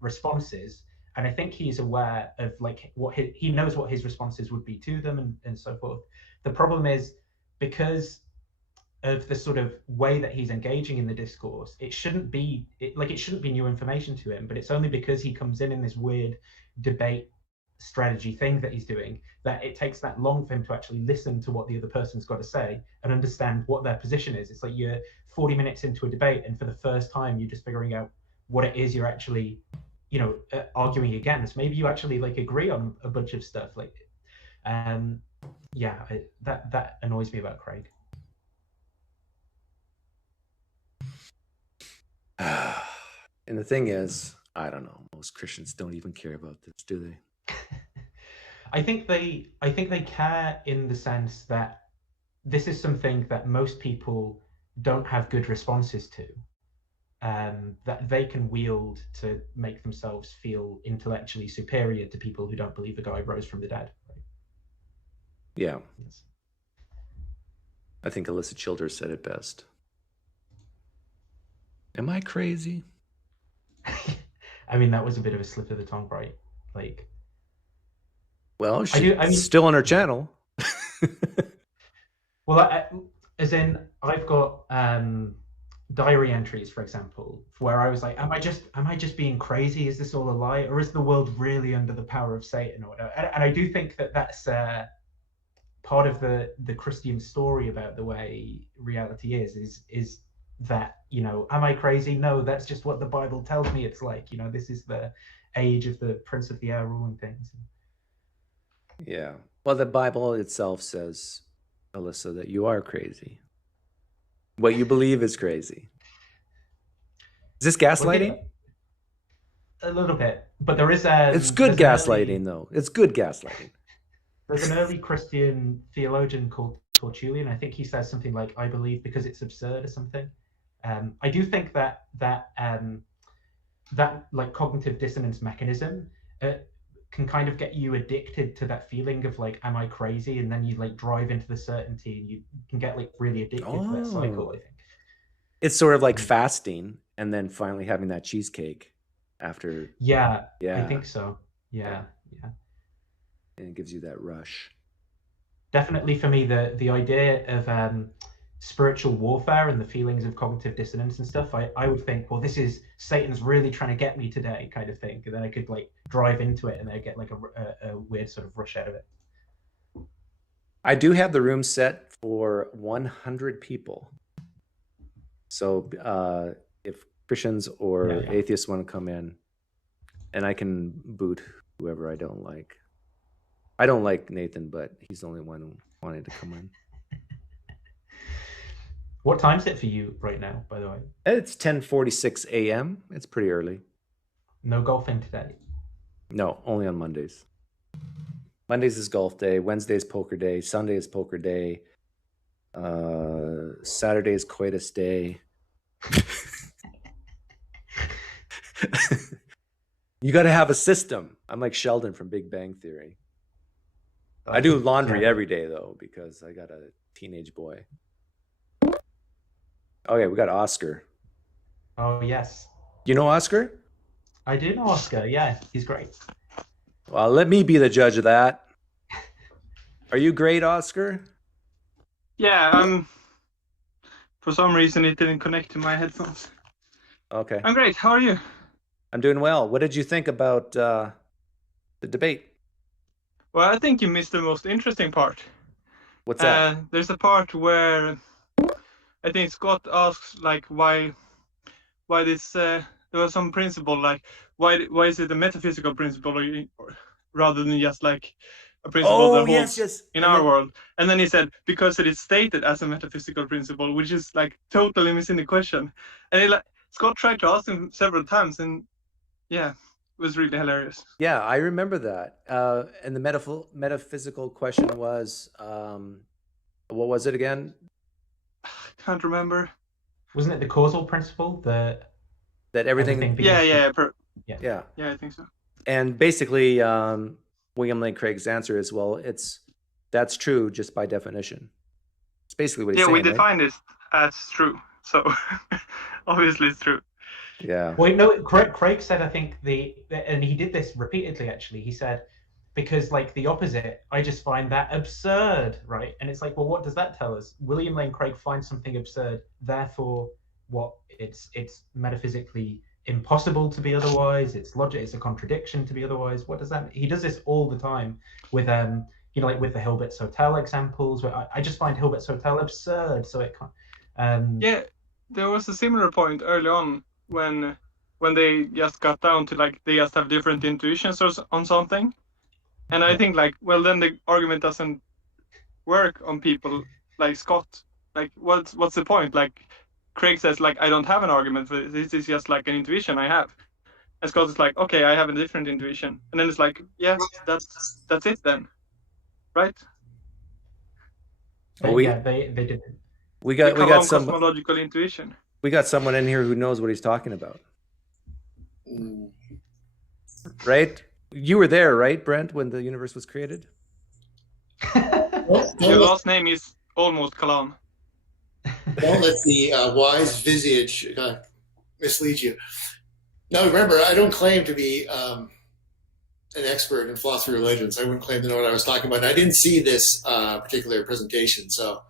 responses, and I think he's aware of like he knows what his responses would be to them and so forth. The problem is, because of the sort of way that he's engaging in the discourse, it shouldn't be new information to him, but it's only because he comes in this weird debate strategy thing that he's doing that it takes that long for him to actually listen to what the other person's got to say and understand what their position is. It's like you're 40 minutes into a debate, and for the first time you're just figuring out what it is you're actually arguing against. Maybe you actually like agree on a bunch of stuff, like that annoys me about Craig. And the thing is, I don't know, most Christians don't even care about this, do they? I think they care in the sense that this is something that most people don't have good responses to, that they can wield to make themselves feel intellectually superior to people who don't believe the guy rose from the dead. Right? Yeah. Yes. I think Alyssa Childers said it best. Am I crazy? I mean, that was a bit of a slip of the tongue, right? Like, well, she's still on her channel. Well, as in, I've got diary entries, for example, where I was like, am I just being crazy? Is this all a lie, or is the world really under the power of Satan or whatever? And I do think that that's part of the Christian story about the way reality is that, am I crazy? No, that's just what the Bible tells me it's like. This is the age of the Prince of the Air ruling things. Yeah. Well, the Bible itself says, Alyssa, that you are crazy. What you believe is crazy. Is this gaslighting? A little bit, but there is it's good gaslighting, though. It's good gaslighting. There's an early Christian theologian called Tertullian. I think he says something like, "I believe because it's absurd" or something. I do think that like cognitive dissonance mechanism can kind of get you addicted to that feeling of like, am I crazy? And then you like drive into the certainty, and you can get like really addicted to that cycle, I think. It's sort of like fasting and then finally having that cheesecake after. Yeah. I think so. Yeah. And it gives you that rush. Definitely for me, the idea of spiritual warfare and the feelings of cognitive dissonance and stuff, I would think, well, this is Satan's really trying to get me today, kind of thing. And then I could like drive into it and then I get like a weird sort of rush out of it. I do have the room set for 100 people. So if Christians or atheists want to come in, and I can boot whoever I don't like. I don't like Nathan, but he's the only one who wanted to come in. What time is it for you right now, by the way? It's 10:46 a.m. It's pretty early. No golfing today? No, only on Mondays. Mondays is golf day. Wednesday is poker day. Sunday is poker day. Saturday is coitus day. You got to have a system. I'm like Sheldon from Big Bang Theory. I do laundry every day, though, because I got a teenage boy. Okay, we got Oscar. Oh, yes. You know Oscar? I do know Oscar, yeah. He's great. Well, let me be the judge of that. Are you great, Oscar? Yeah, for some reason it didn't connect to my headphones. Okay. I'm great. How are you? I'm doing well. What did you think about the debate? Well, I think you missed the most interesting part. What's that? There's a part where I think Scott asks like why this there was some principle, like why is it a metaphysical principle rather than just like a principle that holds in our world? And then he said because it is stated as a metaphysical principle, which is like totally missing the question. And Scott tried to ask him several times, and yeah, was really hilarious. Yeah, I remember that. And the metaphysical question was, what was it again? Can't remember. Wasn't it the causal principle that everything? Yeah, I think so. And basically, William Lane Craig's answer is, well, that's true just by definition. It's basically what he's saying. Yeah, we define this as true, so obviously it's true. Yeah. Well, no, Craig said, I think and he did this repeatedly, actually. He said, because like the opposite, I just find that absurd, right? And it's like, well, what does that tell us? William Lane Craig finds something absurd, therefore, what? It's metaphysically impossible to be otherwise. It's logic. It's a contradiction to be otherwise. What does that mean? He does this all the time with like with the Hilbert's Hotel examples, where I just find Hilbert's Hotel absurd. So it can't. Yeah, there was a similar point early on when they just got down to like they just have different intuitions on something, and I think like, well, then the argument doesn't work on people like Scott. Like, what's the point? Like, Craig says, like, I don't have an argument for this. This is just like an intuition I have. And Scott is like, okay, I have a different intuition. And then it's like, yeah, that's it then, right? Well, yeah, they did. We got some cosmological intuition. We got someone in here who knows what he's talking about. Right? You were there, right, Brent, when the universe was created? Your last name is almost Kalam. Don't let the wise visage mislead you. No, remember, I don't claim to be an expert in philosophy of religions. I wouldn't claim to know what I was talking about. And I didn't see this particular presentation, so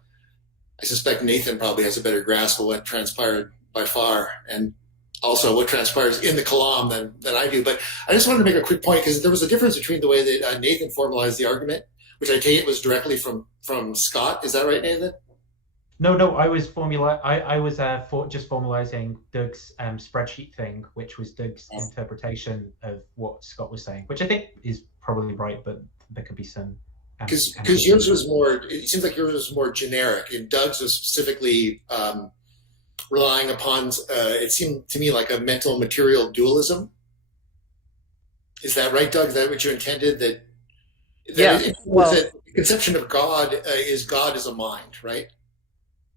I suspect Nathan probably has a better grasp of what transpired by far, and also what transpires in the Kalam than I do. But I just wanted to make a quick point, because there was a difference between the way that Nathan formalized the argument, which I take it was directly from Scott. Is that right, Nathan? No, I was just formalizing Doug's spreadsheet thing, which was Doug's interpretation of what Scott was saying, which I think is probably right, but there could be some. Because yours was more, it seems like yours was more generic, and Doug's was specifically relying upon, it seemed to me like a mental material dualism. Is that right, Doug? Is that what you intended? The conception of God is a mind, right?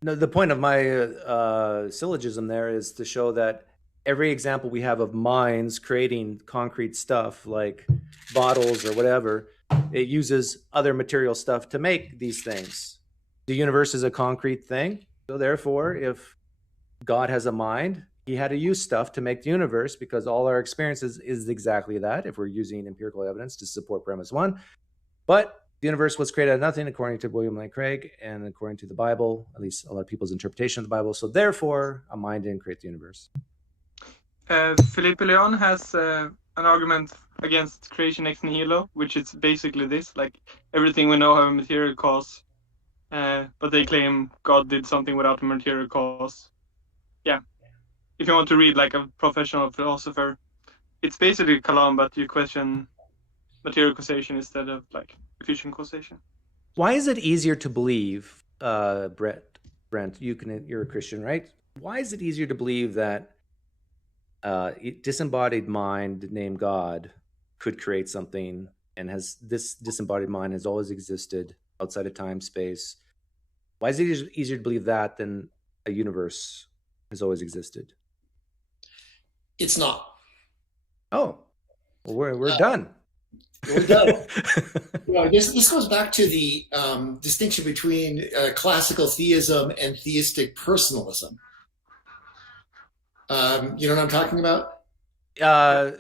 No, the point of my syllogism there is to show that every example we have of minds creating concrete stuff like bottles or whatever, it uses other material stuff to make these things. The universe is a concrete thing. So therefore, if God has a mind, he had to use stuff to make the universe, because all our experiences is exactly that, if we're using empirical evidence to support premise one. But the universe was created out of nothing, according to William Lane Craig, and according to the Bible, at least a lot of people's interpretation of the Bible. So therefore, a mind didn't create the universe. Philippe Leon has an argument against creation ex nihilo, which is basically this, like everything we know have a material cause, but they claim God did something without a material cause. Yeah. If you want to read like a professional philosopher, it's basically Kalam, but you question material causation instead of like efficient causation. Why is it easier to believe, Brent, you're a Christian, right? Why is it easier to believe that disembodied mind named God could create something, and has this disembodied mind has always existed outside of time, space? Why is it easier to believe that than a universe has always existed? It's not. Oh, well, we're done. We're done. This goes back to the distinction between classical theism and theistic personalism. You know what I'm talking about?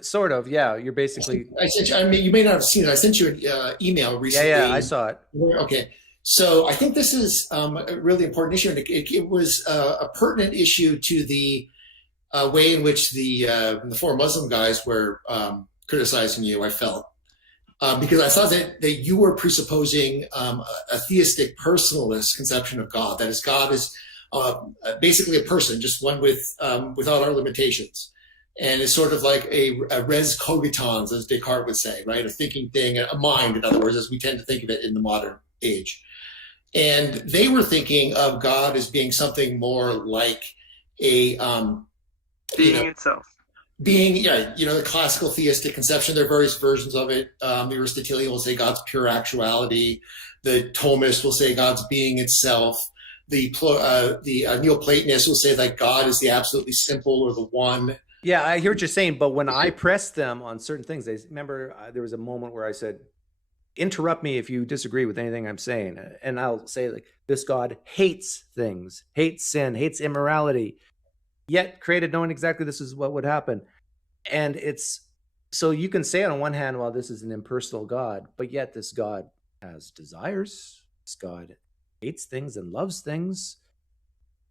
Sort of, yeah. You're basically. You may not have seen it. I sent you an email recently. Yeah, I saw it. Okay. So I think this is a really important issue, and it was a pertinent issue to the way in which the four Muslim guys were criticizing you, I felt. Because I thought that you were presupposing a theistic personalist conception of God. That is, God is basically a person, just one without our limitations. And it's sort of like a res cogitans, as Descartes would say, right? A thinking thing, a mind, in other words, as we tend to think of it in the modern age. And they were thinking of God as being something more like a being itself. being, the classical theistic conception. There are various versions of it. The Aristotelian will say God's pure actuality. The Thomist will say God's being itself. The Neoplatonist will say that God is the absolutely simple or the one. Yeah, I hear what you're saying, but when I press them on certain things, they remember there was a moment where I said, interrupt me if you disagree with anything I'm saying. And I'll say, like, this God hates things, hates sin, hates immorality, yet created knowing exactly this is what would happen. And it's, so you can say on one hand, well, this is an impersonal God, but yet this God has desires. This God hates things and loves things.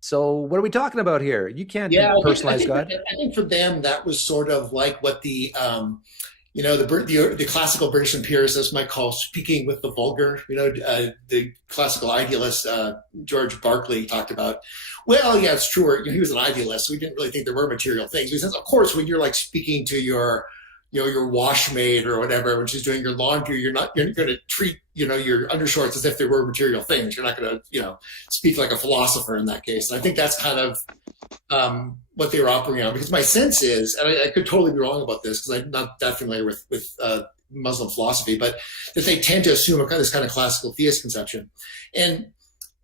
So what are we talking about here? You can't personalize God. I think for them, that was sort of like what the classical British empiricists might call speaking with the vulgar. The classical idealist George Berkeley talked about, well, yeah, it's true. He was an idealist, so he didn't really think there were material things. He says, of course, when you're like speaking to your washmaid or whatever, when she's doing your laundry, you're going to treat, your undershorts as if they were material things. You're not going to, speak like a philosopher in that case. And I think that's kind of what they were operating on, because my sense is, and I could totally be wrong about this because I'm not that familiar with Muslim philosophy, but that they tend to assume this kind of classical theist conception. And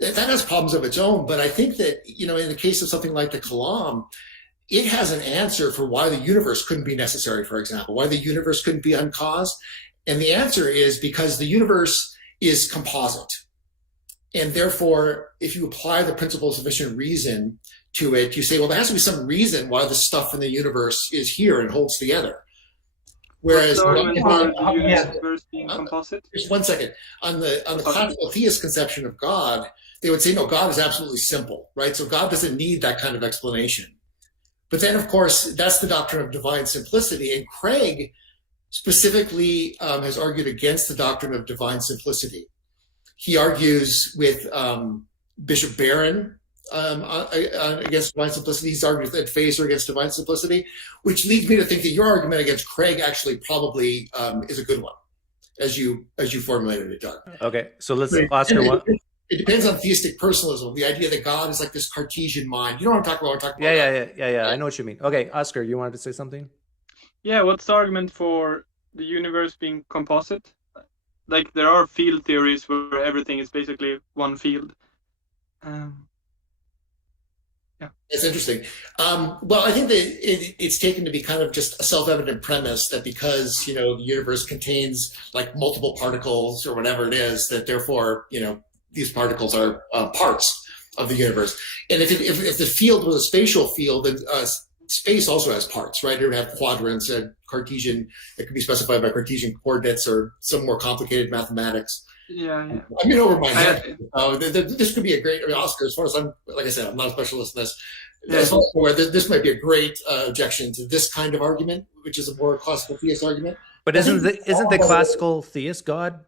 that has problems of its own. But I think that, in the case of something like the Kalam, it has an answer for why the universe couldn't be necessary, for example, why the universe couldn't be uncaused. And the answer is because the universe is composite. And therefore, if you apply the principle of sufficient reason to it, you say, well, there has to be some reason why the stuff in the universe is here and holds together. Whereas universe being composite? Just 1 second. On the classical theist conception of God, they would say, no, God is absolutely simple, right? So God doesn't need that kind of explanation. But then, of course, that's the doctrine of divine simplicity. And Craig specifically has argued against the doctrine of divine simplicity. He argues with Bishop Barron against divine simplicity. He's argued with Ed Fazer against divine simplicity, which leads me to think that your argument against Craig actually probably is a good one, as you formulated it, Doug. Okay, so let's Oscar one. It depends on theistic personalism, the idea that God is like this Cartesian mind. You know what I'm talking about? Yeah. I know what you mean. Okay, Oscar, you wanted to say something? Yeah, what's the argument for the universe being composite? Like, there are field theories where everything is basically one field. It's interesting. Well, I think that it's taken to be kind of just a self-evident premise that because, the universe contains like multiple particles or whatever it is, that therefore, these particles are parts of the universe. And if the field was a spatial field, then space also has parts, right? It would have quadrants, Cartesian, that could be specified by Cartesian coordinates or some more complicated mathematics. Yeah. I mean, over my head. This could be a great, Oscar, as far as like I said, I'm not a specialist in this. As far as I'm aware, this might be a great objection to this kind of argument, which is a more classical theist argument. But isn't the classical theist God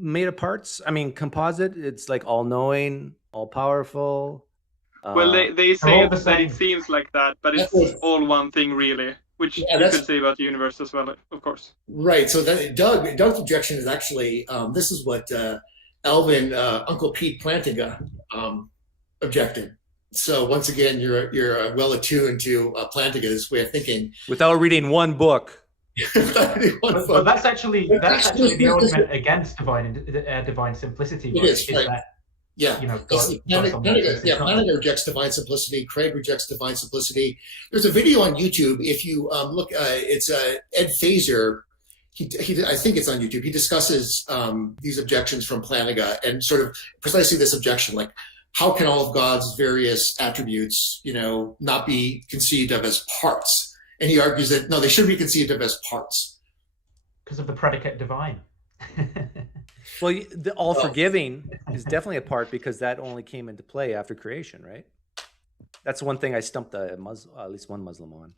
made of parts? I mean, composite, it's like all-knowing, all-powerful. Well, they say that it seems like that, but it's all one thing, really, which you could say about the universe as well, of course. Right. So Doug's objection is actually, this is what Alvin, Uncle Pete Plantinga objected. So once again, you're well attuned to Plantinga's way of thinking. Without reading one book. Well, that's actually the argument against divine simplicity. It is, right? Plantinga rejects divine simplicity. Craig rejects divine simplicity. There's a video on YouTube. If you look, it's Ed Fazer. I think it's on YouTube. He discusses these objections from Plantinga and sort of precisely this objection, like how can all of God's various attributes, not be conceived of as parts? And he argues that, no, they should be conceived of as parts. Because of the predicate divine. Well, the all-forgiving is definitely a part because that only came into play after creation, right? That's one thing I stumped at least one Muslim on.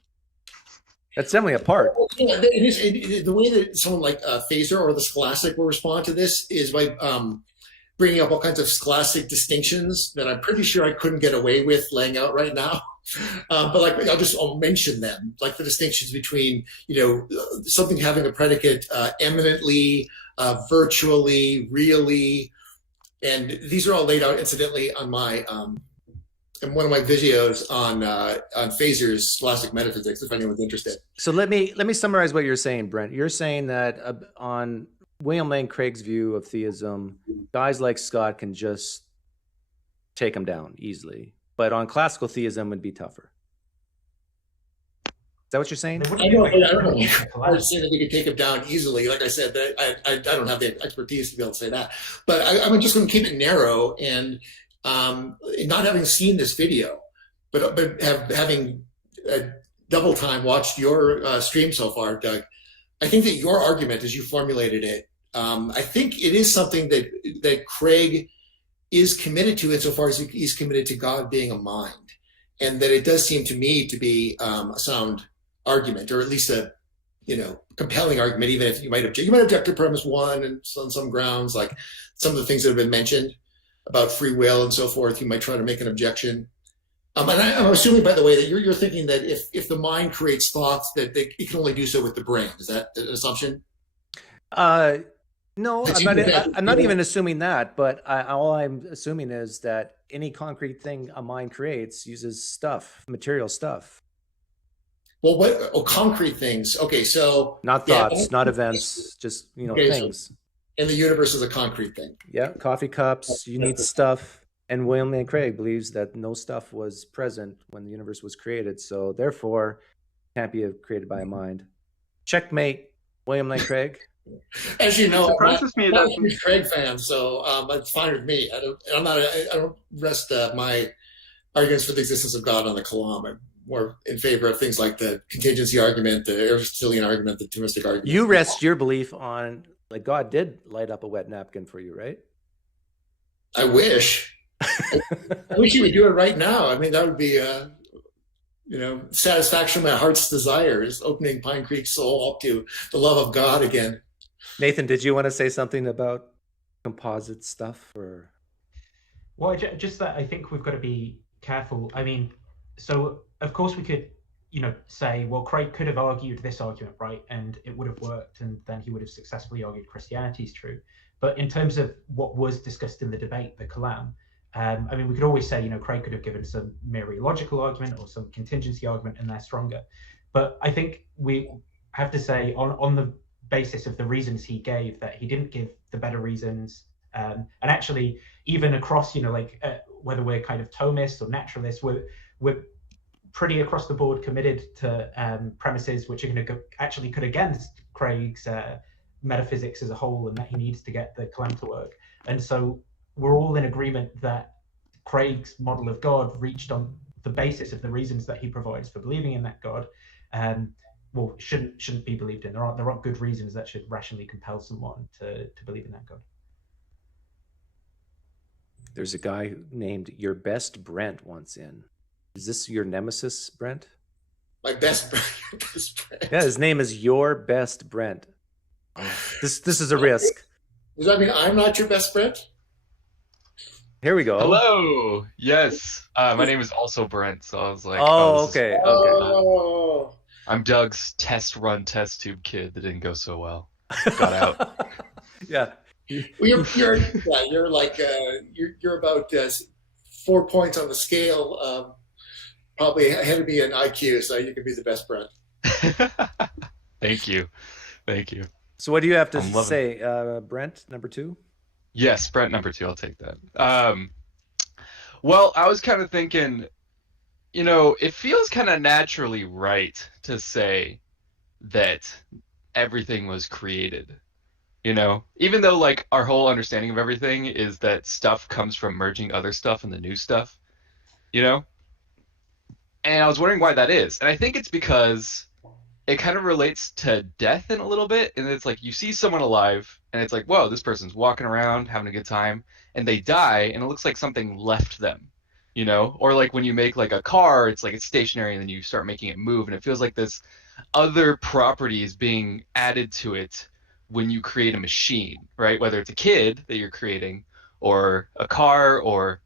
That's definitely a part. The way that someone like Fazer or the Scholastic will respond to this is by bringing up all kinds of scholastic distinctions that I'm pretty sure I couldn't get away with laying out right now. But like, I'll mention them, like the distinctions between, something having a predicate eminently, virtually, really, and these are all laid out incidentally on my in one of my videos on Phasers, Scholastic Metaphysics, if anyone's interested. So let me summarize what you're saying, Brent. You're saying that on William Lane Craig's view of theism, guys like Scott can just take him down easily, but on classical theism would be tougher. Is that what you're saying? I don't know. I would say that we could take him down easily. Like I said, I don't have the expertise to be able to say that. But I'm just going to keep it narrow, and not having seen this video, but having double time watched your stream so far, Doug, I think that your argument, as you formulated it, I think it is something that Craig is committed to insofar as he's committed to God being a mind, and that it does seem to me to be a sound argument, or at least a compelling argument, even if you might object to premise one and on some grounds, like some of the things that have been mentioned about free will and so forth, you might try to make an objection. And I'm assuming, by the way, that you're thinking that if the mind creates thoughts, that it can only do so with the brain. Is that an assumption? No, I'm not even assuming that, but all I'm assuming is that any concrete thing a mind creates uses stuff, material stuff. Well, concrete things. Okay, so not thoughts, not events, just things. So, and the universe is a concrete thing. Yeah, coffee cups. You need stuff. And William Lane Craig believes that no stuff was present when the universe was created, so therefore can't be created by a mind. Checkmate, William Lane Craig. As you know, I'm not a huge Craig fan, so it's fine with me. I don't rest my arguments for the existence of God on the Kalam. I'm more in favor of things like the contingency argument, the Aristotelian argument, the Thomistic argument. You rest your belief on, like, God did light up a wet napkin for you, right? I wish. I wish he would do it right now. I mean, that would be satisfaction of my heart's desires, opening PineCreek's soul up to the love of God again. Nathan, did you want to say something about composite stuff? Or? Well, just that I think we've got to be careful. I mean, so of course we could, say, well, Craig could have argued this argument, right? And it would have worked, and then he would have successfully argued Christianity is true. But in terms of what was discussed in the debate, the Kalam, I mean, we could always say, Craig could have given some mereological argument or some contingency argument, and they're stronger. But I think we have to say, on the basis of the reasons he gave, that he didn't give the better reasons. And actually, even across, whether we're kind of Thomists or naturalists, we're pretty across the board committed to premises which are going to actually cut against Craig's metaphysics as a whole, and that he needs to get the Kalam to work. And so we're all in agreement that Craig's model of God, reached on the basis of the reasons that he provides for believing in that God, shouldn't be believed in. There aren't good reasons that should rationally compel someone to believe in that God. There's a guy named Your Best Brent once in. Is this your nemesis, Brent? My best Brent. Yeah, his name is Your Best Brent. This is a risk. Does that mean I'm not your best Brent? Here we go. Hello. Yes. My name is also Brent, so I was like, okay. I'm Doug's test tube kid that didn't go so well. Got out. Yeah. Well, you're like you're about 4 points on the scale, probably ahead of me in IQ, so you can be the best Brent. Thank you. So what do you have to say, Brent, number 2? Yes, Brent number 2. I'll take that. Well, I was kind of thinking, it feels kind of naturally right to say that everything was created. Even though like our whole understanding of everything is that stuff comes from merging other stuff into new stuff, And I was wondering why that is. And I think it's because it kind of relates to death in a little bit. And it's like you see someone alive and it's like, whoa, this person's walking around having a good time, and they die and it looks like something left them, Or like when you make like a car, it's like it's stationary and then you start making it move, and it feels like this other property is being added to it when you create a machine, right? Whether it's a kid that you're creating or a car, or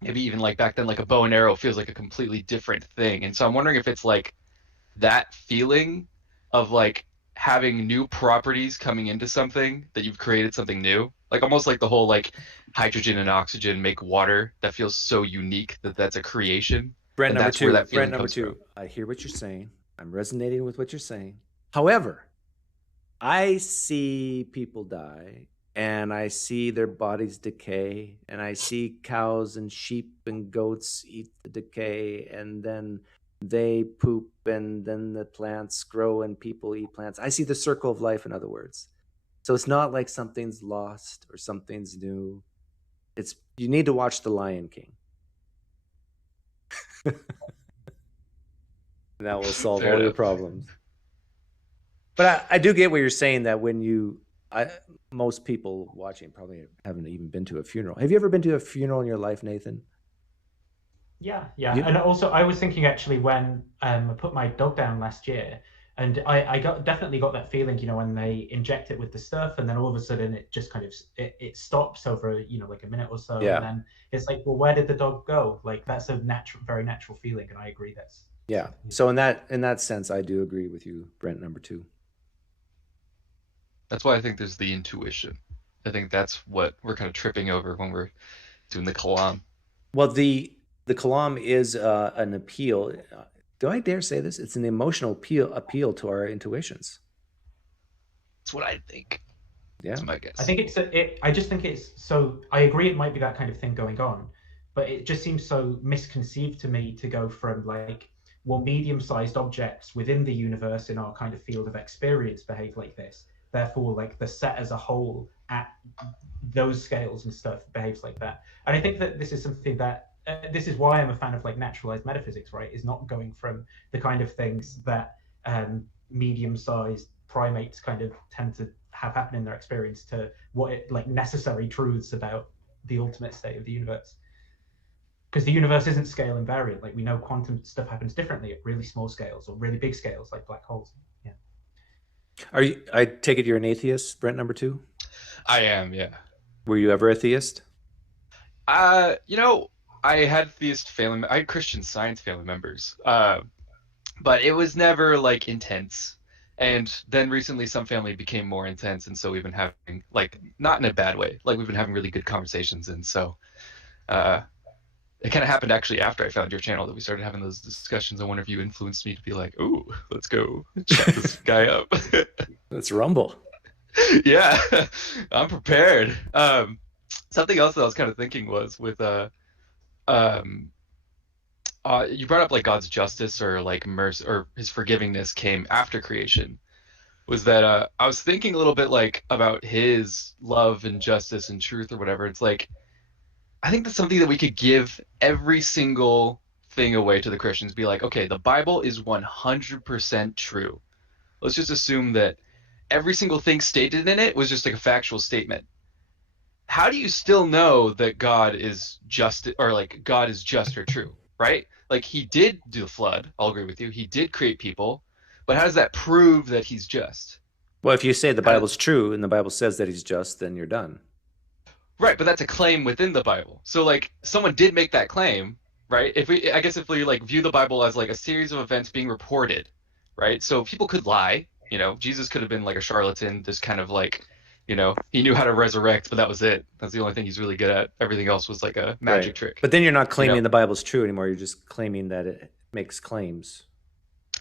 maybe even like back then, like a bow and arrow feels like a completely different thing. And so I'm wondering if it's like that feeling of like having new properties coming into something that you've created something new, Like almost like the whole like hydrogen and oxygen make water that feels so unique that that's a creation. Brent and number that's two. where that Brent feeling number comes two. from. I hear what you're saying. I'm resonating with what you're saying. However, I see people die, and I see their bodies decay, and I see cows and sheep and goats eat the decay, and then they poop, and then the plants grow and people eat plants. I see the circle of life, in other words. So it's not like something's lost or something's new. It's, you need to watch The Lion King. That will solve all your problems. But I do get what you're saying, that when you, most people watching probably haven't even been to a funeral. Have you ever been to a funeral in your life, Nathan? Yeah. And also, I was thinking actually when I put my dog down last year, and I definitely got that feeling, when they inject it with the stuff, and then all of a sudden it just kind of it stops over like a minute or so, and then it's like, well, where did the dog go? Like that's a very natural feeling, and I agree that's. Yeah. So in that sense, I do agree with you, Brent number two. That's why I think there's the intuition. I think that's what we're kind of tripping over when we're doing the Kalam. Well, the Kalam is an appeal. Do I dare say this? It's an emotional appeal to our intuitions. That's what I think. Yeah. That's my guess. I think I just think it's so. I agree, it might be that kind of thing going on, but it just seems so misconceived to me to go from like, well, medium-sized objects within the universe in our kind of field of experience behave like this. Therefore, like the set as a whole at those scales and stuff behaves like that. And I think that this is something that this is why I'm a fan of like naturalized metaphysics, right? Is not going from the kind of things that medium-sized primates kind of tend to have happen in their experience to what it like necessary truths about the ultimate state of the universe. Because the universe isn't scale invariant. Like we know quantum stuff happens differently at really small scales or really big scales, like black holes. Yeah. Are you? I take it you're an atheist, Brent number two? I am, yeah. Were you ever a theist? I had theist family. I had Christian Science family members, but it was never like intense. And then recently, some family became more intense, and so we've been having like not in a bad way. Like we've been having really good conversations, and so. It kind of happened actually after I found your channel that we started having those discussions. I wonder if you influenced me to be like, "Ooh, let's go chat this guy up." Let's rumble. Yeah, I'm prepared. Something else that I was kind of thinking was with you brought up like God's justice or like mercy or his forgivingness came after creation. Was that I was thinking a little bit like about his love and justice and truth or whatever. It's like. I think that's something that we could give every single thing away to the Christians. Be like, okay, the Bible is 100% true. Let's just assume that every single thing stated in it was just like a factual statement. How do you still know that God is just or like God is just or true, right? Like he did do the flood. I'll agree with you. He did create people, but how does that prove that he's just? Well, if you say the Bible's true and the Bible says that he's just, then you're done. Right, but that's a claim within the Bible. So like someone did make that claim, right? If we like view the Bible as like a series of events being reported, right? So people could lie, Jesus could have been like a charlatan, just kind of like, he knew how to resurrect, but that was it. That's the only thing he's really good at. Everything else was like a magic trick. But then you're not claiming the Bible's true anymore. You're just claiming that it makes claims.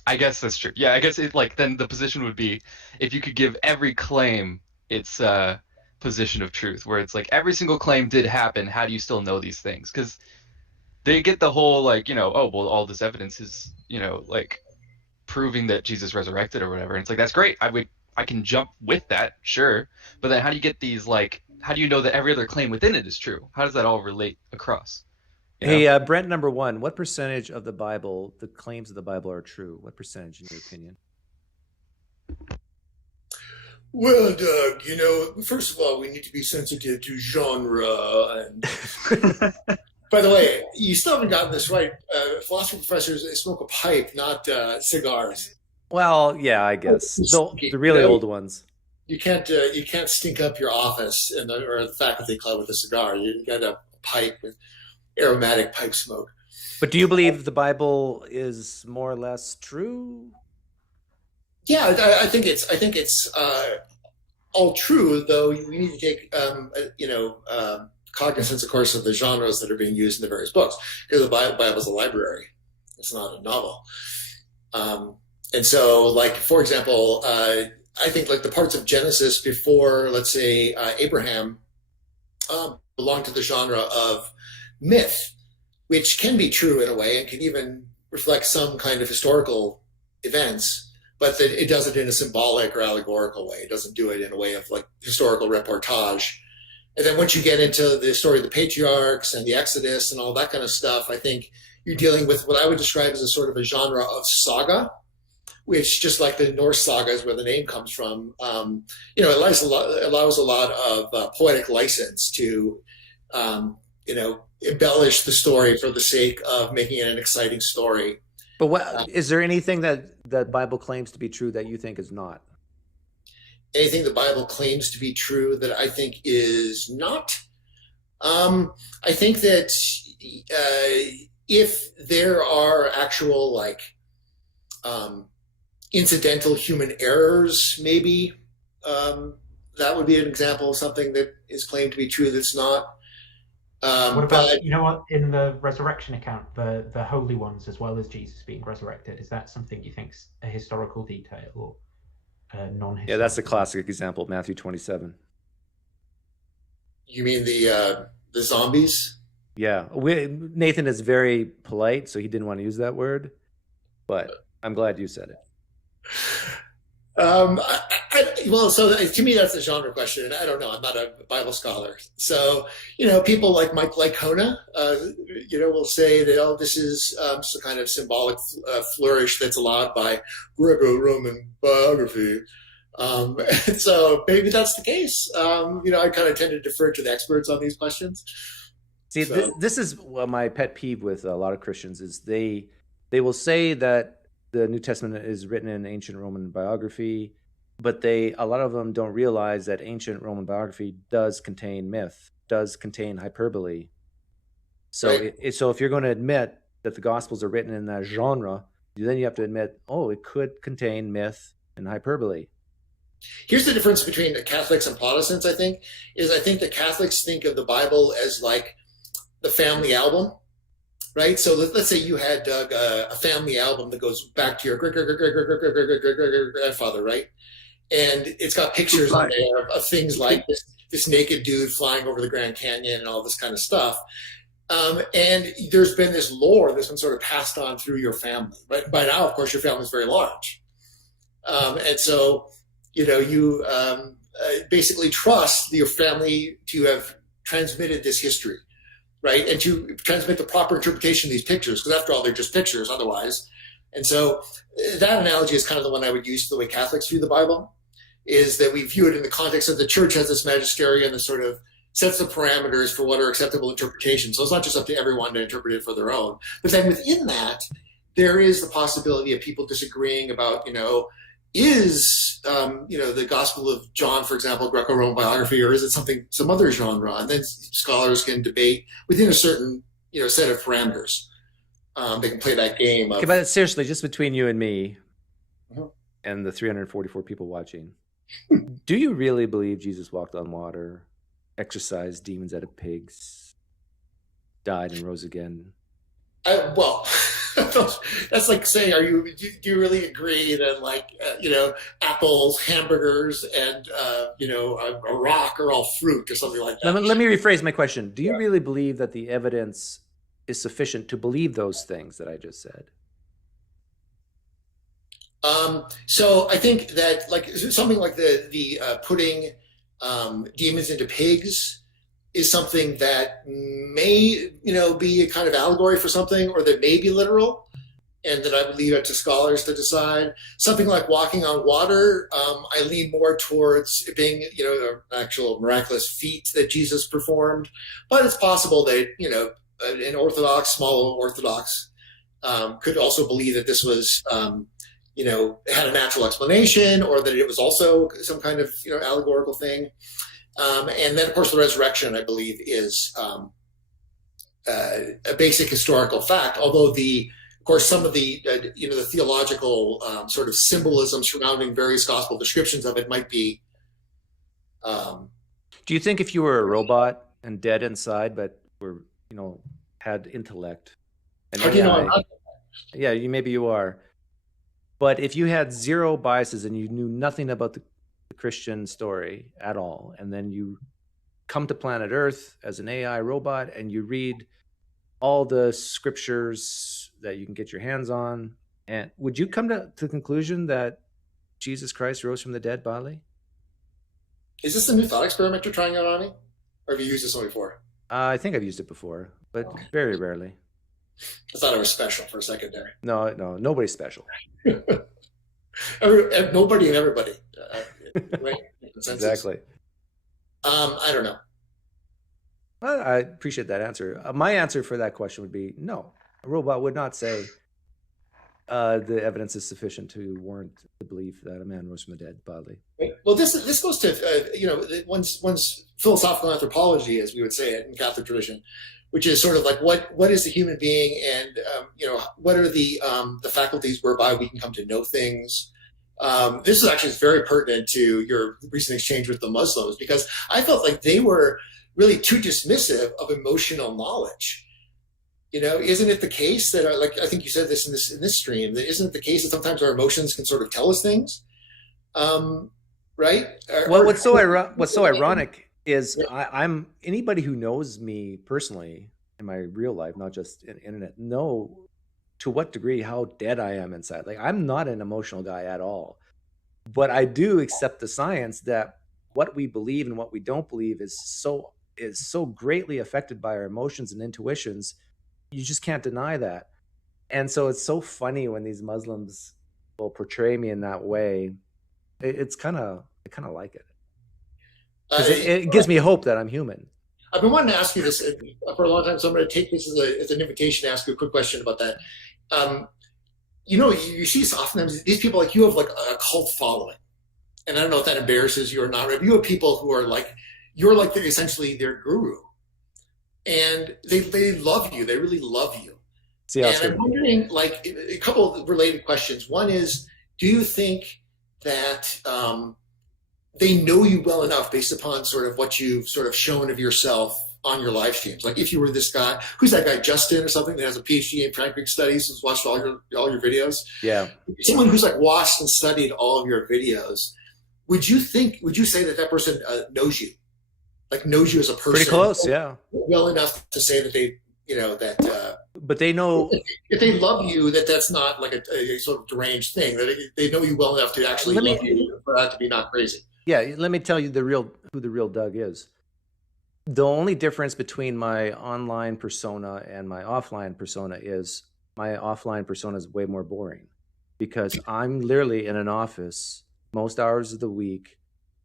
I guess that's true. Yeah, I guess then the position would be if you could give every claim its position of truth, where it's like every single claim did happen. How do you still know these things? Because they get the whole like, oh, well, all this evidence is, like proving that Jesus resurrected or whatever. And it's like, that's great. I can jump with that, sure. But then how do you get these like, how do you know that every other claim within it is true? How does that all relate across? Hey, Brent number one, what percentage of the Bible, the claims of the Bible are true? What percentage in your opinion? Well, Doug, first of all, we need to be sensitive to genre. And by the way, you still haven't gotten this right. Philosophy professors smoke a pipe, not cigars. Well, yeah, I guess the really old ones. You can't stink up your office or the faculty club with a cigar. You got a pipe with aromatic pipe smoke. But do you believe the Bible is more or less true? Yeah, I think it's all true, though we need to take, cognizance, of course, of the genres that are being used in the various books, because the Bible is a library. It's not a novel. And so, like, for example, I think like the parts of Genesis before, let's say, Abraham belong to the genre of myth, which can be true in a way and can even reflect some kind of historical events, but that it does it in a symbolic or allegorical way. It doesn't do it in a way of like historical reportage. And then once you get into the story of the patriarchs and the Exodus and all that kind of stuff, I think you're dealing with what I would describe as a sort of a genre of saga, which, just like the Norse sagas where the name comes from, it allows a lot of poetic license to, embellish the story for the sake of making it an exciting story. But what is there anything that the Bible claims to be true that you think is not? Anything the Bible claims to be true that I think is not? I think that if there are actual incidental human errors, maybe that would be an example of something that is claimed to be true that's not. What about, in the resurrection account, the holy ones as well as Jesus being resurrected? Is that something you think's a historical detail or non-historical? Yeah, that's a classic example of Matthew 27. You mean the zombies? Yeah, Nathan is very polite, so he didn't want to use that word, but I'm glad you said it. So to me, that's a genre question, and I don't know. I'm not a Bible scholar, so people like Mike Licona, will say that this is some kind of symbolic flourish that's allowed by Greco-Roman biography. And so maybe that's the case. I kind of tend to defer to the experts on these questions. See, this is my pet peeve with a lot of Christians is they will say that the New Testament is written in ancient Roman biography, but a lot of them don't realize that ancient Roman biography does contain myth, does contain hyperbole. So, right. So if you're going to admit that the Gospels are written in that genre, then you have to admit, it could contain myth and hyperbole. Here's the difference between the Catholics and Protestants, I think that Catholics think of the Bible as like the family album. Right, so let's say you had, Doug, a family album that goes back to your great-great-great-great-great-great-great-grandfather, right? And it's got pictures on there of things like this naked dude flying over the Grand Canyon and all this kind of stuff. And there's been this lore that's been sort of passed on through your family. Right? By now, of course, your family is very large. And so, you basically trust your family to have transmitted this history. Right, and to transmit the proper interpretation of these pictures, because after all, they're just pictures otherwise. And so that analogy is kind of the one I would use for the way Catholics view the Bible, is that we view it in the context of the church as this magisterium that sort of sets the parameters for what are acceptable interpretations. So it's not just up to everyone to interpret it for their own. But then within that, there is the possibility of people disagreeing about, is the Gospel of John, for example, Greco-Roman biography, or is it some other genre? And then scholars can debate within a certain set of parameters. They can play that game. Okay, but seriously, just between you and me, and the 344 people watching, do you really believe Jesus walked on water, exorcised demons out of pigs, died and rose again? That's like saying, do you really agree that apples, hamburgers, and a rock are all fruit or something like that? Let me rephrase my question. Do you really believe that the evidence is sufficient to believe those things that I just said? So I think that something like the putting demons into pigs is something that may, be a kind of allegory for something, or that may be literal, and that I would leave it to scholars to decide. Something like walking on water, I lean more towards it being, an actual miraculous feat that Jesus performed. But it's possible that, an Orthodox, small Orthodox, could also believe that this was, had a natural explanation, or that it was also some kind of, allegorical thing. And then, of course, the resurrection, I believe, is a basic historical fact. Although of course, some of the the theological sort of symbolism surrounding various gospel descriptions of it might be Do you think if you were a robot and dead inside, but were, had intellect, and how do you know I'm not? Yeah, maybe you are. But if you had zero biases and you knew nothing about the Christian story at all, and then you come to planet Earth as an AI robot and you read all the scriptures that you can get your hands on, and would you come to the conclusion that Jesus Christ rose from the dead bodily? Is this a new thought experiment you're trying out on me? Or have you used this one before? I think I've used it before, but very rarely. I thought I was special for a second there. No, nobody's special. Nobody and everybody. Right? Exactly. I don't know. Well, I appreciate that answer. My answer for that question would be no. A robot would not say the evidence is sufficient to warrant the belief that a man rose from the dead bodily. Well, this goes to one's philosophical anthropology, as we would say it in Catholic tradition, which is sort of like what is the human being, and what are the faculties whereby we can come to know things. This is actually very pertinent to your recent exchange with the Muslims, because I felt like they were really too dismissive of emotional knowledge. Isn't it the case that, I think you said this in this stream, that isn't it the case that sometimes our emotions can sort of tell us things, right? What's so ironic is I'm anybody who knows me personally in my real life, not just in internet, know to what degree how dead I am inside. Like, I'm not an emotional guy at all, but I do accept the science that what we believe and what we don't believe is so greatly affected by our emotions and intuitions. You just can't deny that. And so it's so funny when these Muslims will portray me in that way. I kind of like it. It gives me hope that I'm human. I've been wanting to ask you this for a long time, so I'm going to take this as an invitation to ask you a quick question about that. You see oftentimes these people, like, you have like a cult following, and I don't know if that embarrasses you or not. But you have people who are like, you're like essentially their guru, and they love you. They really love you. And I'm wondering, like, a couple of related questions. One is, do you think that they know you well enough based upon sort of what you've sort of shown of yourself on your live streams? Like, if you were this guy, who's that guy, Justin or something, that has a PhD in PineCreek studies, who's watched all your videos? Yeah. Someone who's like watched and studied all of your videos, would you say that person knows you? Like, knows you as a person? Pretty close, yeah. Well enough to say that they, but they know if they love you, that's not like a sort of deranged thing. That they know you well enough to actually love you, for that to be not crazy. Yeah, let me tell you who the real Doug is. The only difference between my online persona and my offline persona is my offline persona is way more boring, because I'm literally in an office most hours of the week,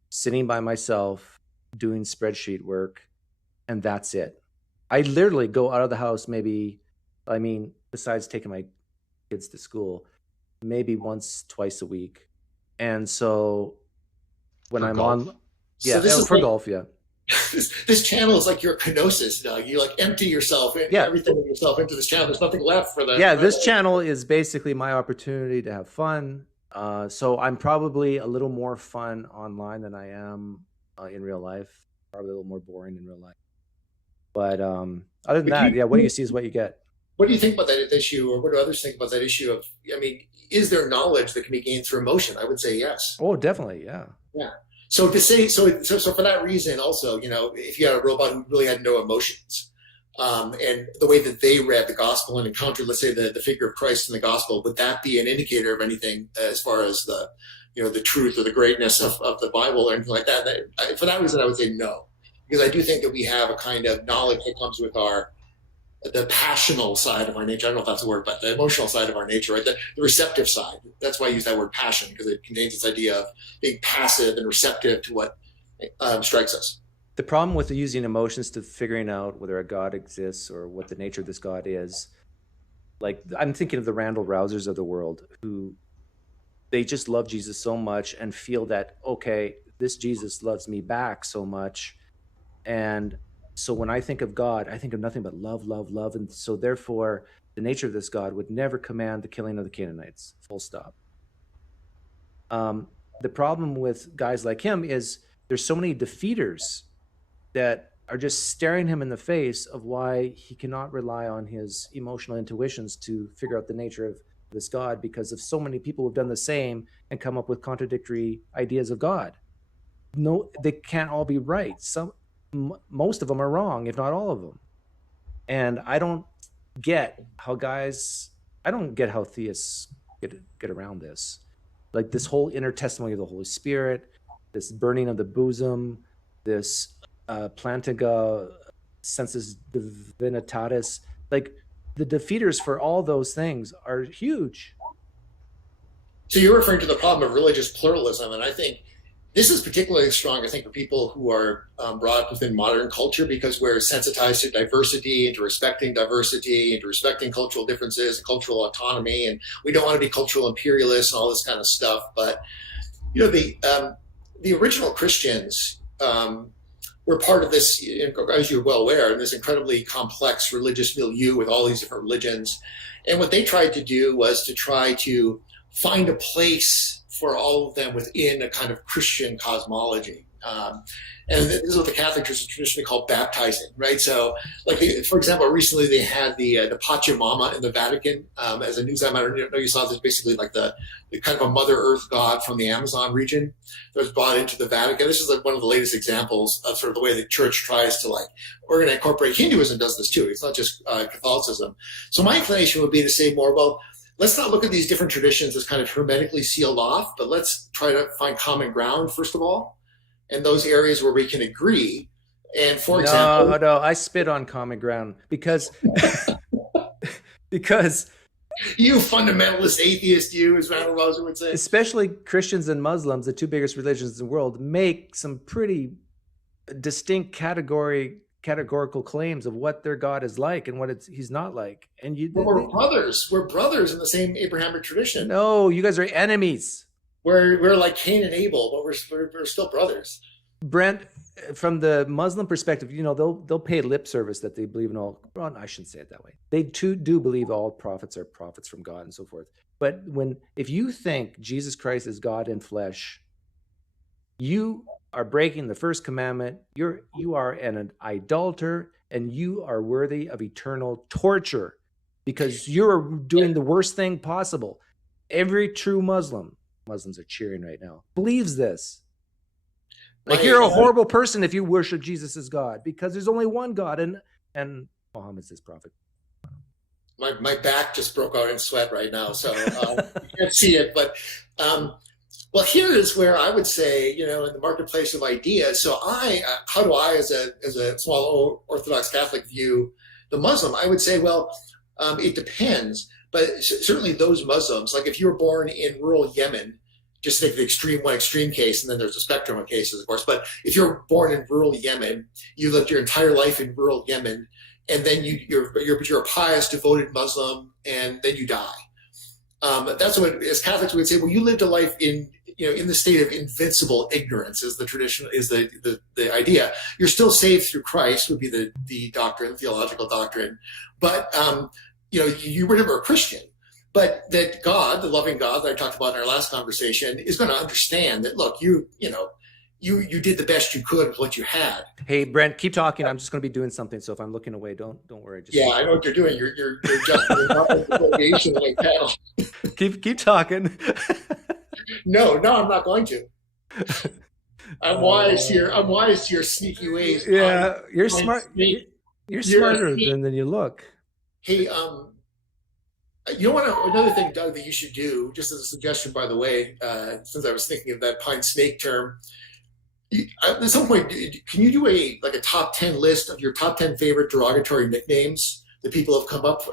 sitting by myself, doing spreadsheet work, and that's it. I literally go out of the house besides taking my kids to school, maybe once, twice a week. And so when I'm golf. For golf, yeah. This channel is like your kenosis, Doug. You like empty yourself, everything of yourself into this channel. There's nothing left for that. Yeah, this channel is basically my opportunity to have fun. So I'm probably a little more fun online than I am in real life. Probably a little more boring in real life. But other than that, what you see is what you get. What do you think about that issue, or what do others think about that issue of, is there knowledge that can be gained through emotion? I would say yes. Oh, definitely, yeah. Yeah. So to say, so for that reason also, if you had a robot who really had no emotions, and the way that they read the gospel and encountered, let's say, the figure of Christ in the gospel, would that be an indicator of anything as far as the truth or the greatness of the Bible or anything like that? For that reason, I would say no. Because I do think that we have a kind of knowledge that comes with the passional side of our nature. I don't know if that's a word, but the emotional side of our nature, right? The receptive side. That's why I use that word passion, because it contains this idea of being passive and receptive to what strikes us. The problem with using emotions to figuring out whether a God exists or what the nature of this God is, like, I'm thinking of the Randall Rousers of the world, who they just love Jesus so much and feel that, okay, this Jesus loves me back so much. And so when I think of God, I think of nothing but love, love, love. And so therefore, the nature of this God would never command the killing of the Canaanites, full stop. The problem with guys like him is there's so many defeaters that are just staring him in the face of why he cannot rely on his emotional intuitions to figure out the nature of this God, because of so many people who've done the same and come up with contradictory ideas of God. No, they can't all be right. Most of them are wrong, if not all of them. And I don't get how theists get around this. Like this whole inner testimony of the Holy Spirit, this burning of the bosom, this plantiga sensus divinitatis, like the defeaters for all those things are huge. So you're referring to the problem of religious pluralism, and I think this is particularly strong, I think, for people who are brought up within modern culture, because we're sensitized to diversity and to respecting diversity and to respecting cultural differences and cultural autonomy, and we don't want to be cultural imperialists and all this kind of stuff. But the original Christians were part of this, as you're well aware, in this incredibly complex religious milieu with all these different religions. And what they tried to do was to try to find a place for all of them within a kind of Christian cosmology. And this is what the Catholic Church traditionally called baptizing, right? So, like, for example, recently they had the Pachamama in the Vatican as a news item. I don't know you saw this, basically like the kind of a Mother Earth god from the Amazon region that was brought into the Vatican. This is like one of the latest examples of sort of the way the church tries to, like, we're going to incorporate. Hinduism does this too. It's not just Catholicism. So my inclination would be to say more, well, let's not look at these different traditions as kind of hermetically sealed off, but let's try to find common ground, first of all, in those areas where we can agree. And for example... No, I spit on common ground because you fundamentalist atheist, you, as Randall Roser would say. Especially Christians and Muslims, the two biggest religions in the world, make some pretty distinct categorical claims of what their God is like and what he's not like. And we're brothers. We're brothers in the same Abrahamic tradition. No, you guys are enemies. We're like Cain and Abel, but we're still brothers. Brent, from the Muslim perspective, they'll pay lip service that they believe in all. Well, I shouldn't say it that way. They too do believe all prophets are prophets from God and so forth. But if you think Jesus Christ is God in flesh, you are breaking the first commandment. You are an idolater, and you are worthy of eternal torture because you're doing the worst thing possible. Every true Muslims are cheering right now, believes this. Like, you're a horrible person if you worship Jesus as God, because there's only one God, and Muhammad's his prophet. My back just broke out in sweat right now, so you can't see it. But well, here is where I would say, in the marketplace of ideas. So how do I, as a small Orthodox Catholic, view the Muslim? I would say, well, it depends. But certainly those Muslims, like if you were born in rural Yemen, just take the extreme case, and then there's a spectrum of cases, of course. But if you're born in rural Yemen, you lived your entire life in rural Yemen, and then you're a pious, devoted Muslim, and then you die. That's what, as Catholics, we would say, well, you lived a life in the state of invincible ignorance, is the tradition, is the idea. You're still saved through Christ, would be the doctrine, theological doctrine. But you were never a Christian, but that God, the loving God that I talked about in our last conversation, is going to understand that, look, you did the best you could with what you had. Hey, Brent, keep talking. I'm just going to be doing something. So if I'm looking away, don't worry. I know what you're doing. You're just litigation like panel. Keep talking. No, I'm not going to. I'm wise to your sneaky ways. Yeah, you're smart. You're smarter than you look. Hey, another thing, Doug, that you should do, just as a suggestion, by the way, since I was thinking of that pine snake term, at some point, can you do a top 10 list of your top 10 favorite derogatory nicknames that people have come up for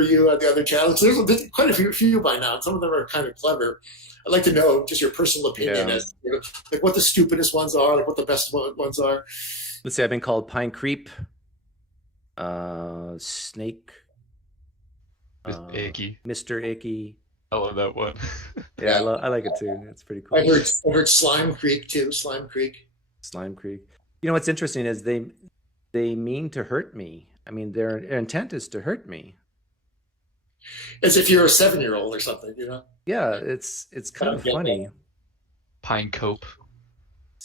you on the other channels? There's quite a few by now, and some of them are kind of clever. I'd like to know just your personal opinion as like what the stupidest ones are, like what the best ones are. Let's say I've been called PineCreek, Snake, Mr. Icky. I love that one. Yeah, I like it too. It's pretty cool. I heard Slime Creek too. Slime Creek. What's interesting is they mean to hurt me. I mean, their intent is to hurt me. As if you're a 7-year-old or something, Yeah, it's kind of funny. Pine Cope.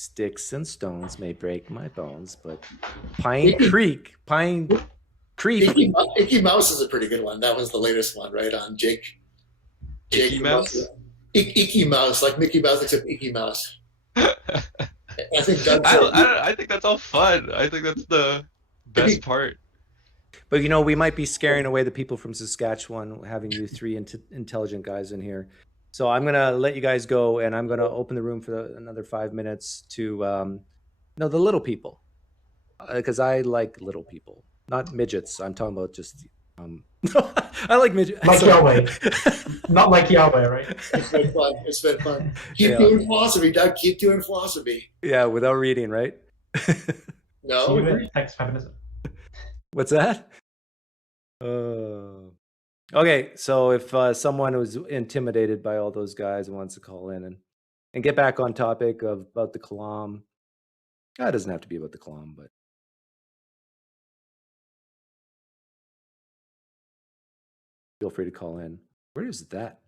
Sticks and stones may break my bones, but PineCreek. Icky Mouse is a pretty good one. That was the latest one, right? On Jake Icky Mouse? Icky Mouse, like Mickey Mouse except Icky Mouse. I think I think that's all fun. I think that's the best part. But you know, we might be scaring away the people from Saskatchewan having you three intelligent guys in here. So I'm gonna let you guys go, and I'm gonna open the room for another 5 minutes to the little people, because I like little people, not midgets. I'm talking about just I like midgets. Like Yahweh, not like Yahweh, right? It's been fun. It's been fun. Keep doing philosophy, Doug. Keep doing philosophy. Yeah, without reading, right? No. Text feminism. What's that? Okay, so if someone was intimidated by all those guys and wants to call in and get back on topic about the Kalam, it doesn't have to be about the Kalam, but feel free to call in. Where is that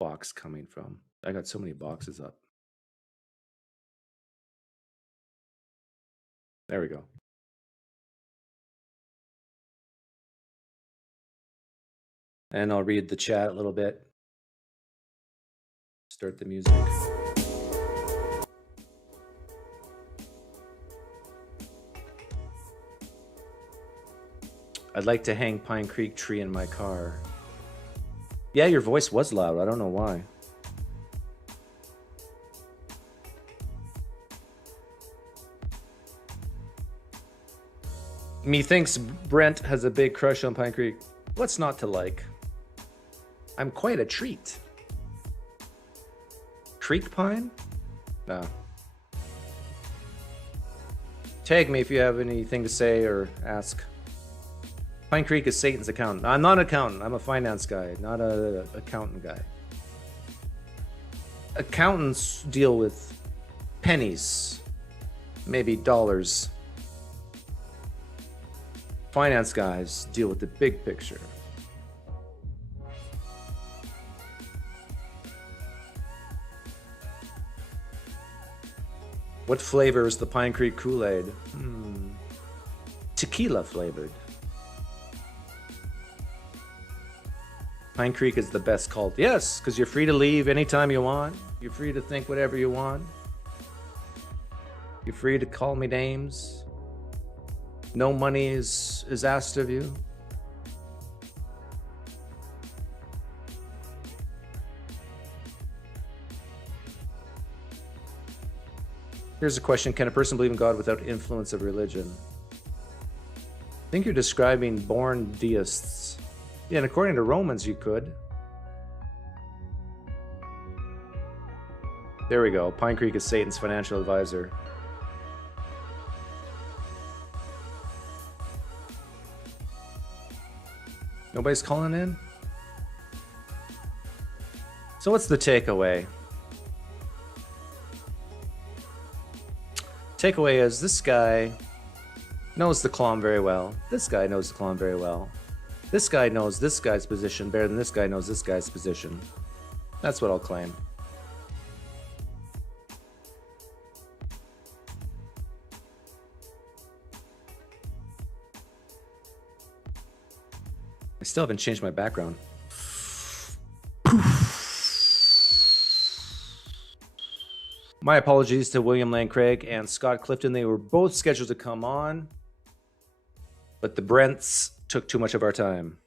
box coming from? I got so many boxes up. There we go. And I'll read the chat a little bit. Start the music. I'd like to hang PineCreek tree in my car. Yeah, your voice was loud. I don't know why. Methinks Brent has a big crush on PineCreek. What's not to like? I'm quite a treat. Creek pine? No. Tag me if you have anything to say or ask. PineCreek is Satan's accountant. I'm not an accountant. I'm a finance guy, not an accountant guy. Accountants deal with pennies, maybe dollars. Finance guys deal with the big picture. What flavor is the PineCreek Kool-Aid? Tequila flavored. PineCreek is the best cult. Yes, because you're free to leave anytime you want. You're free to think whatever you want. You're free to call me names. No money is asked of you. Here's a question. Can a person believe in God without influence of religion? I think you're describing born deists. Yeah, and according to Romans, you could. There we go. PineCreek is Satan's financial advisor. Nobody's calling in? So what's the takeaway? Takeaway is this guy knows the Kalam very well. This guy knows the Kalam very well. This guy knows this guy's position better than this guy knows this guy's position. That's what I'll claim. I still haven't changed my background. My apologies to William Lane Craig and Scott Clifton. They were both scheduled to come on, but the Brents took too much of our time.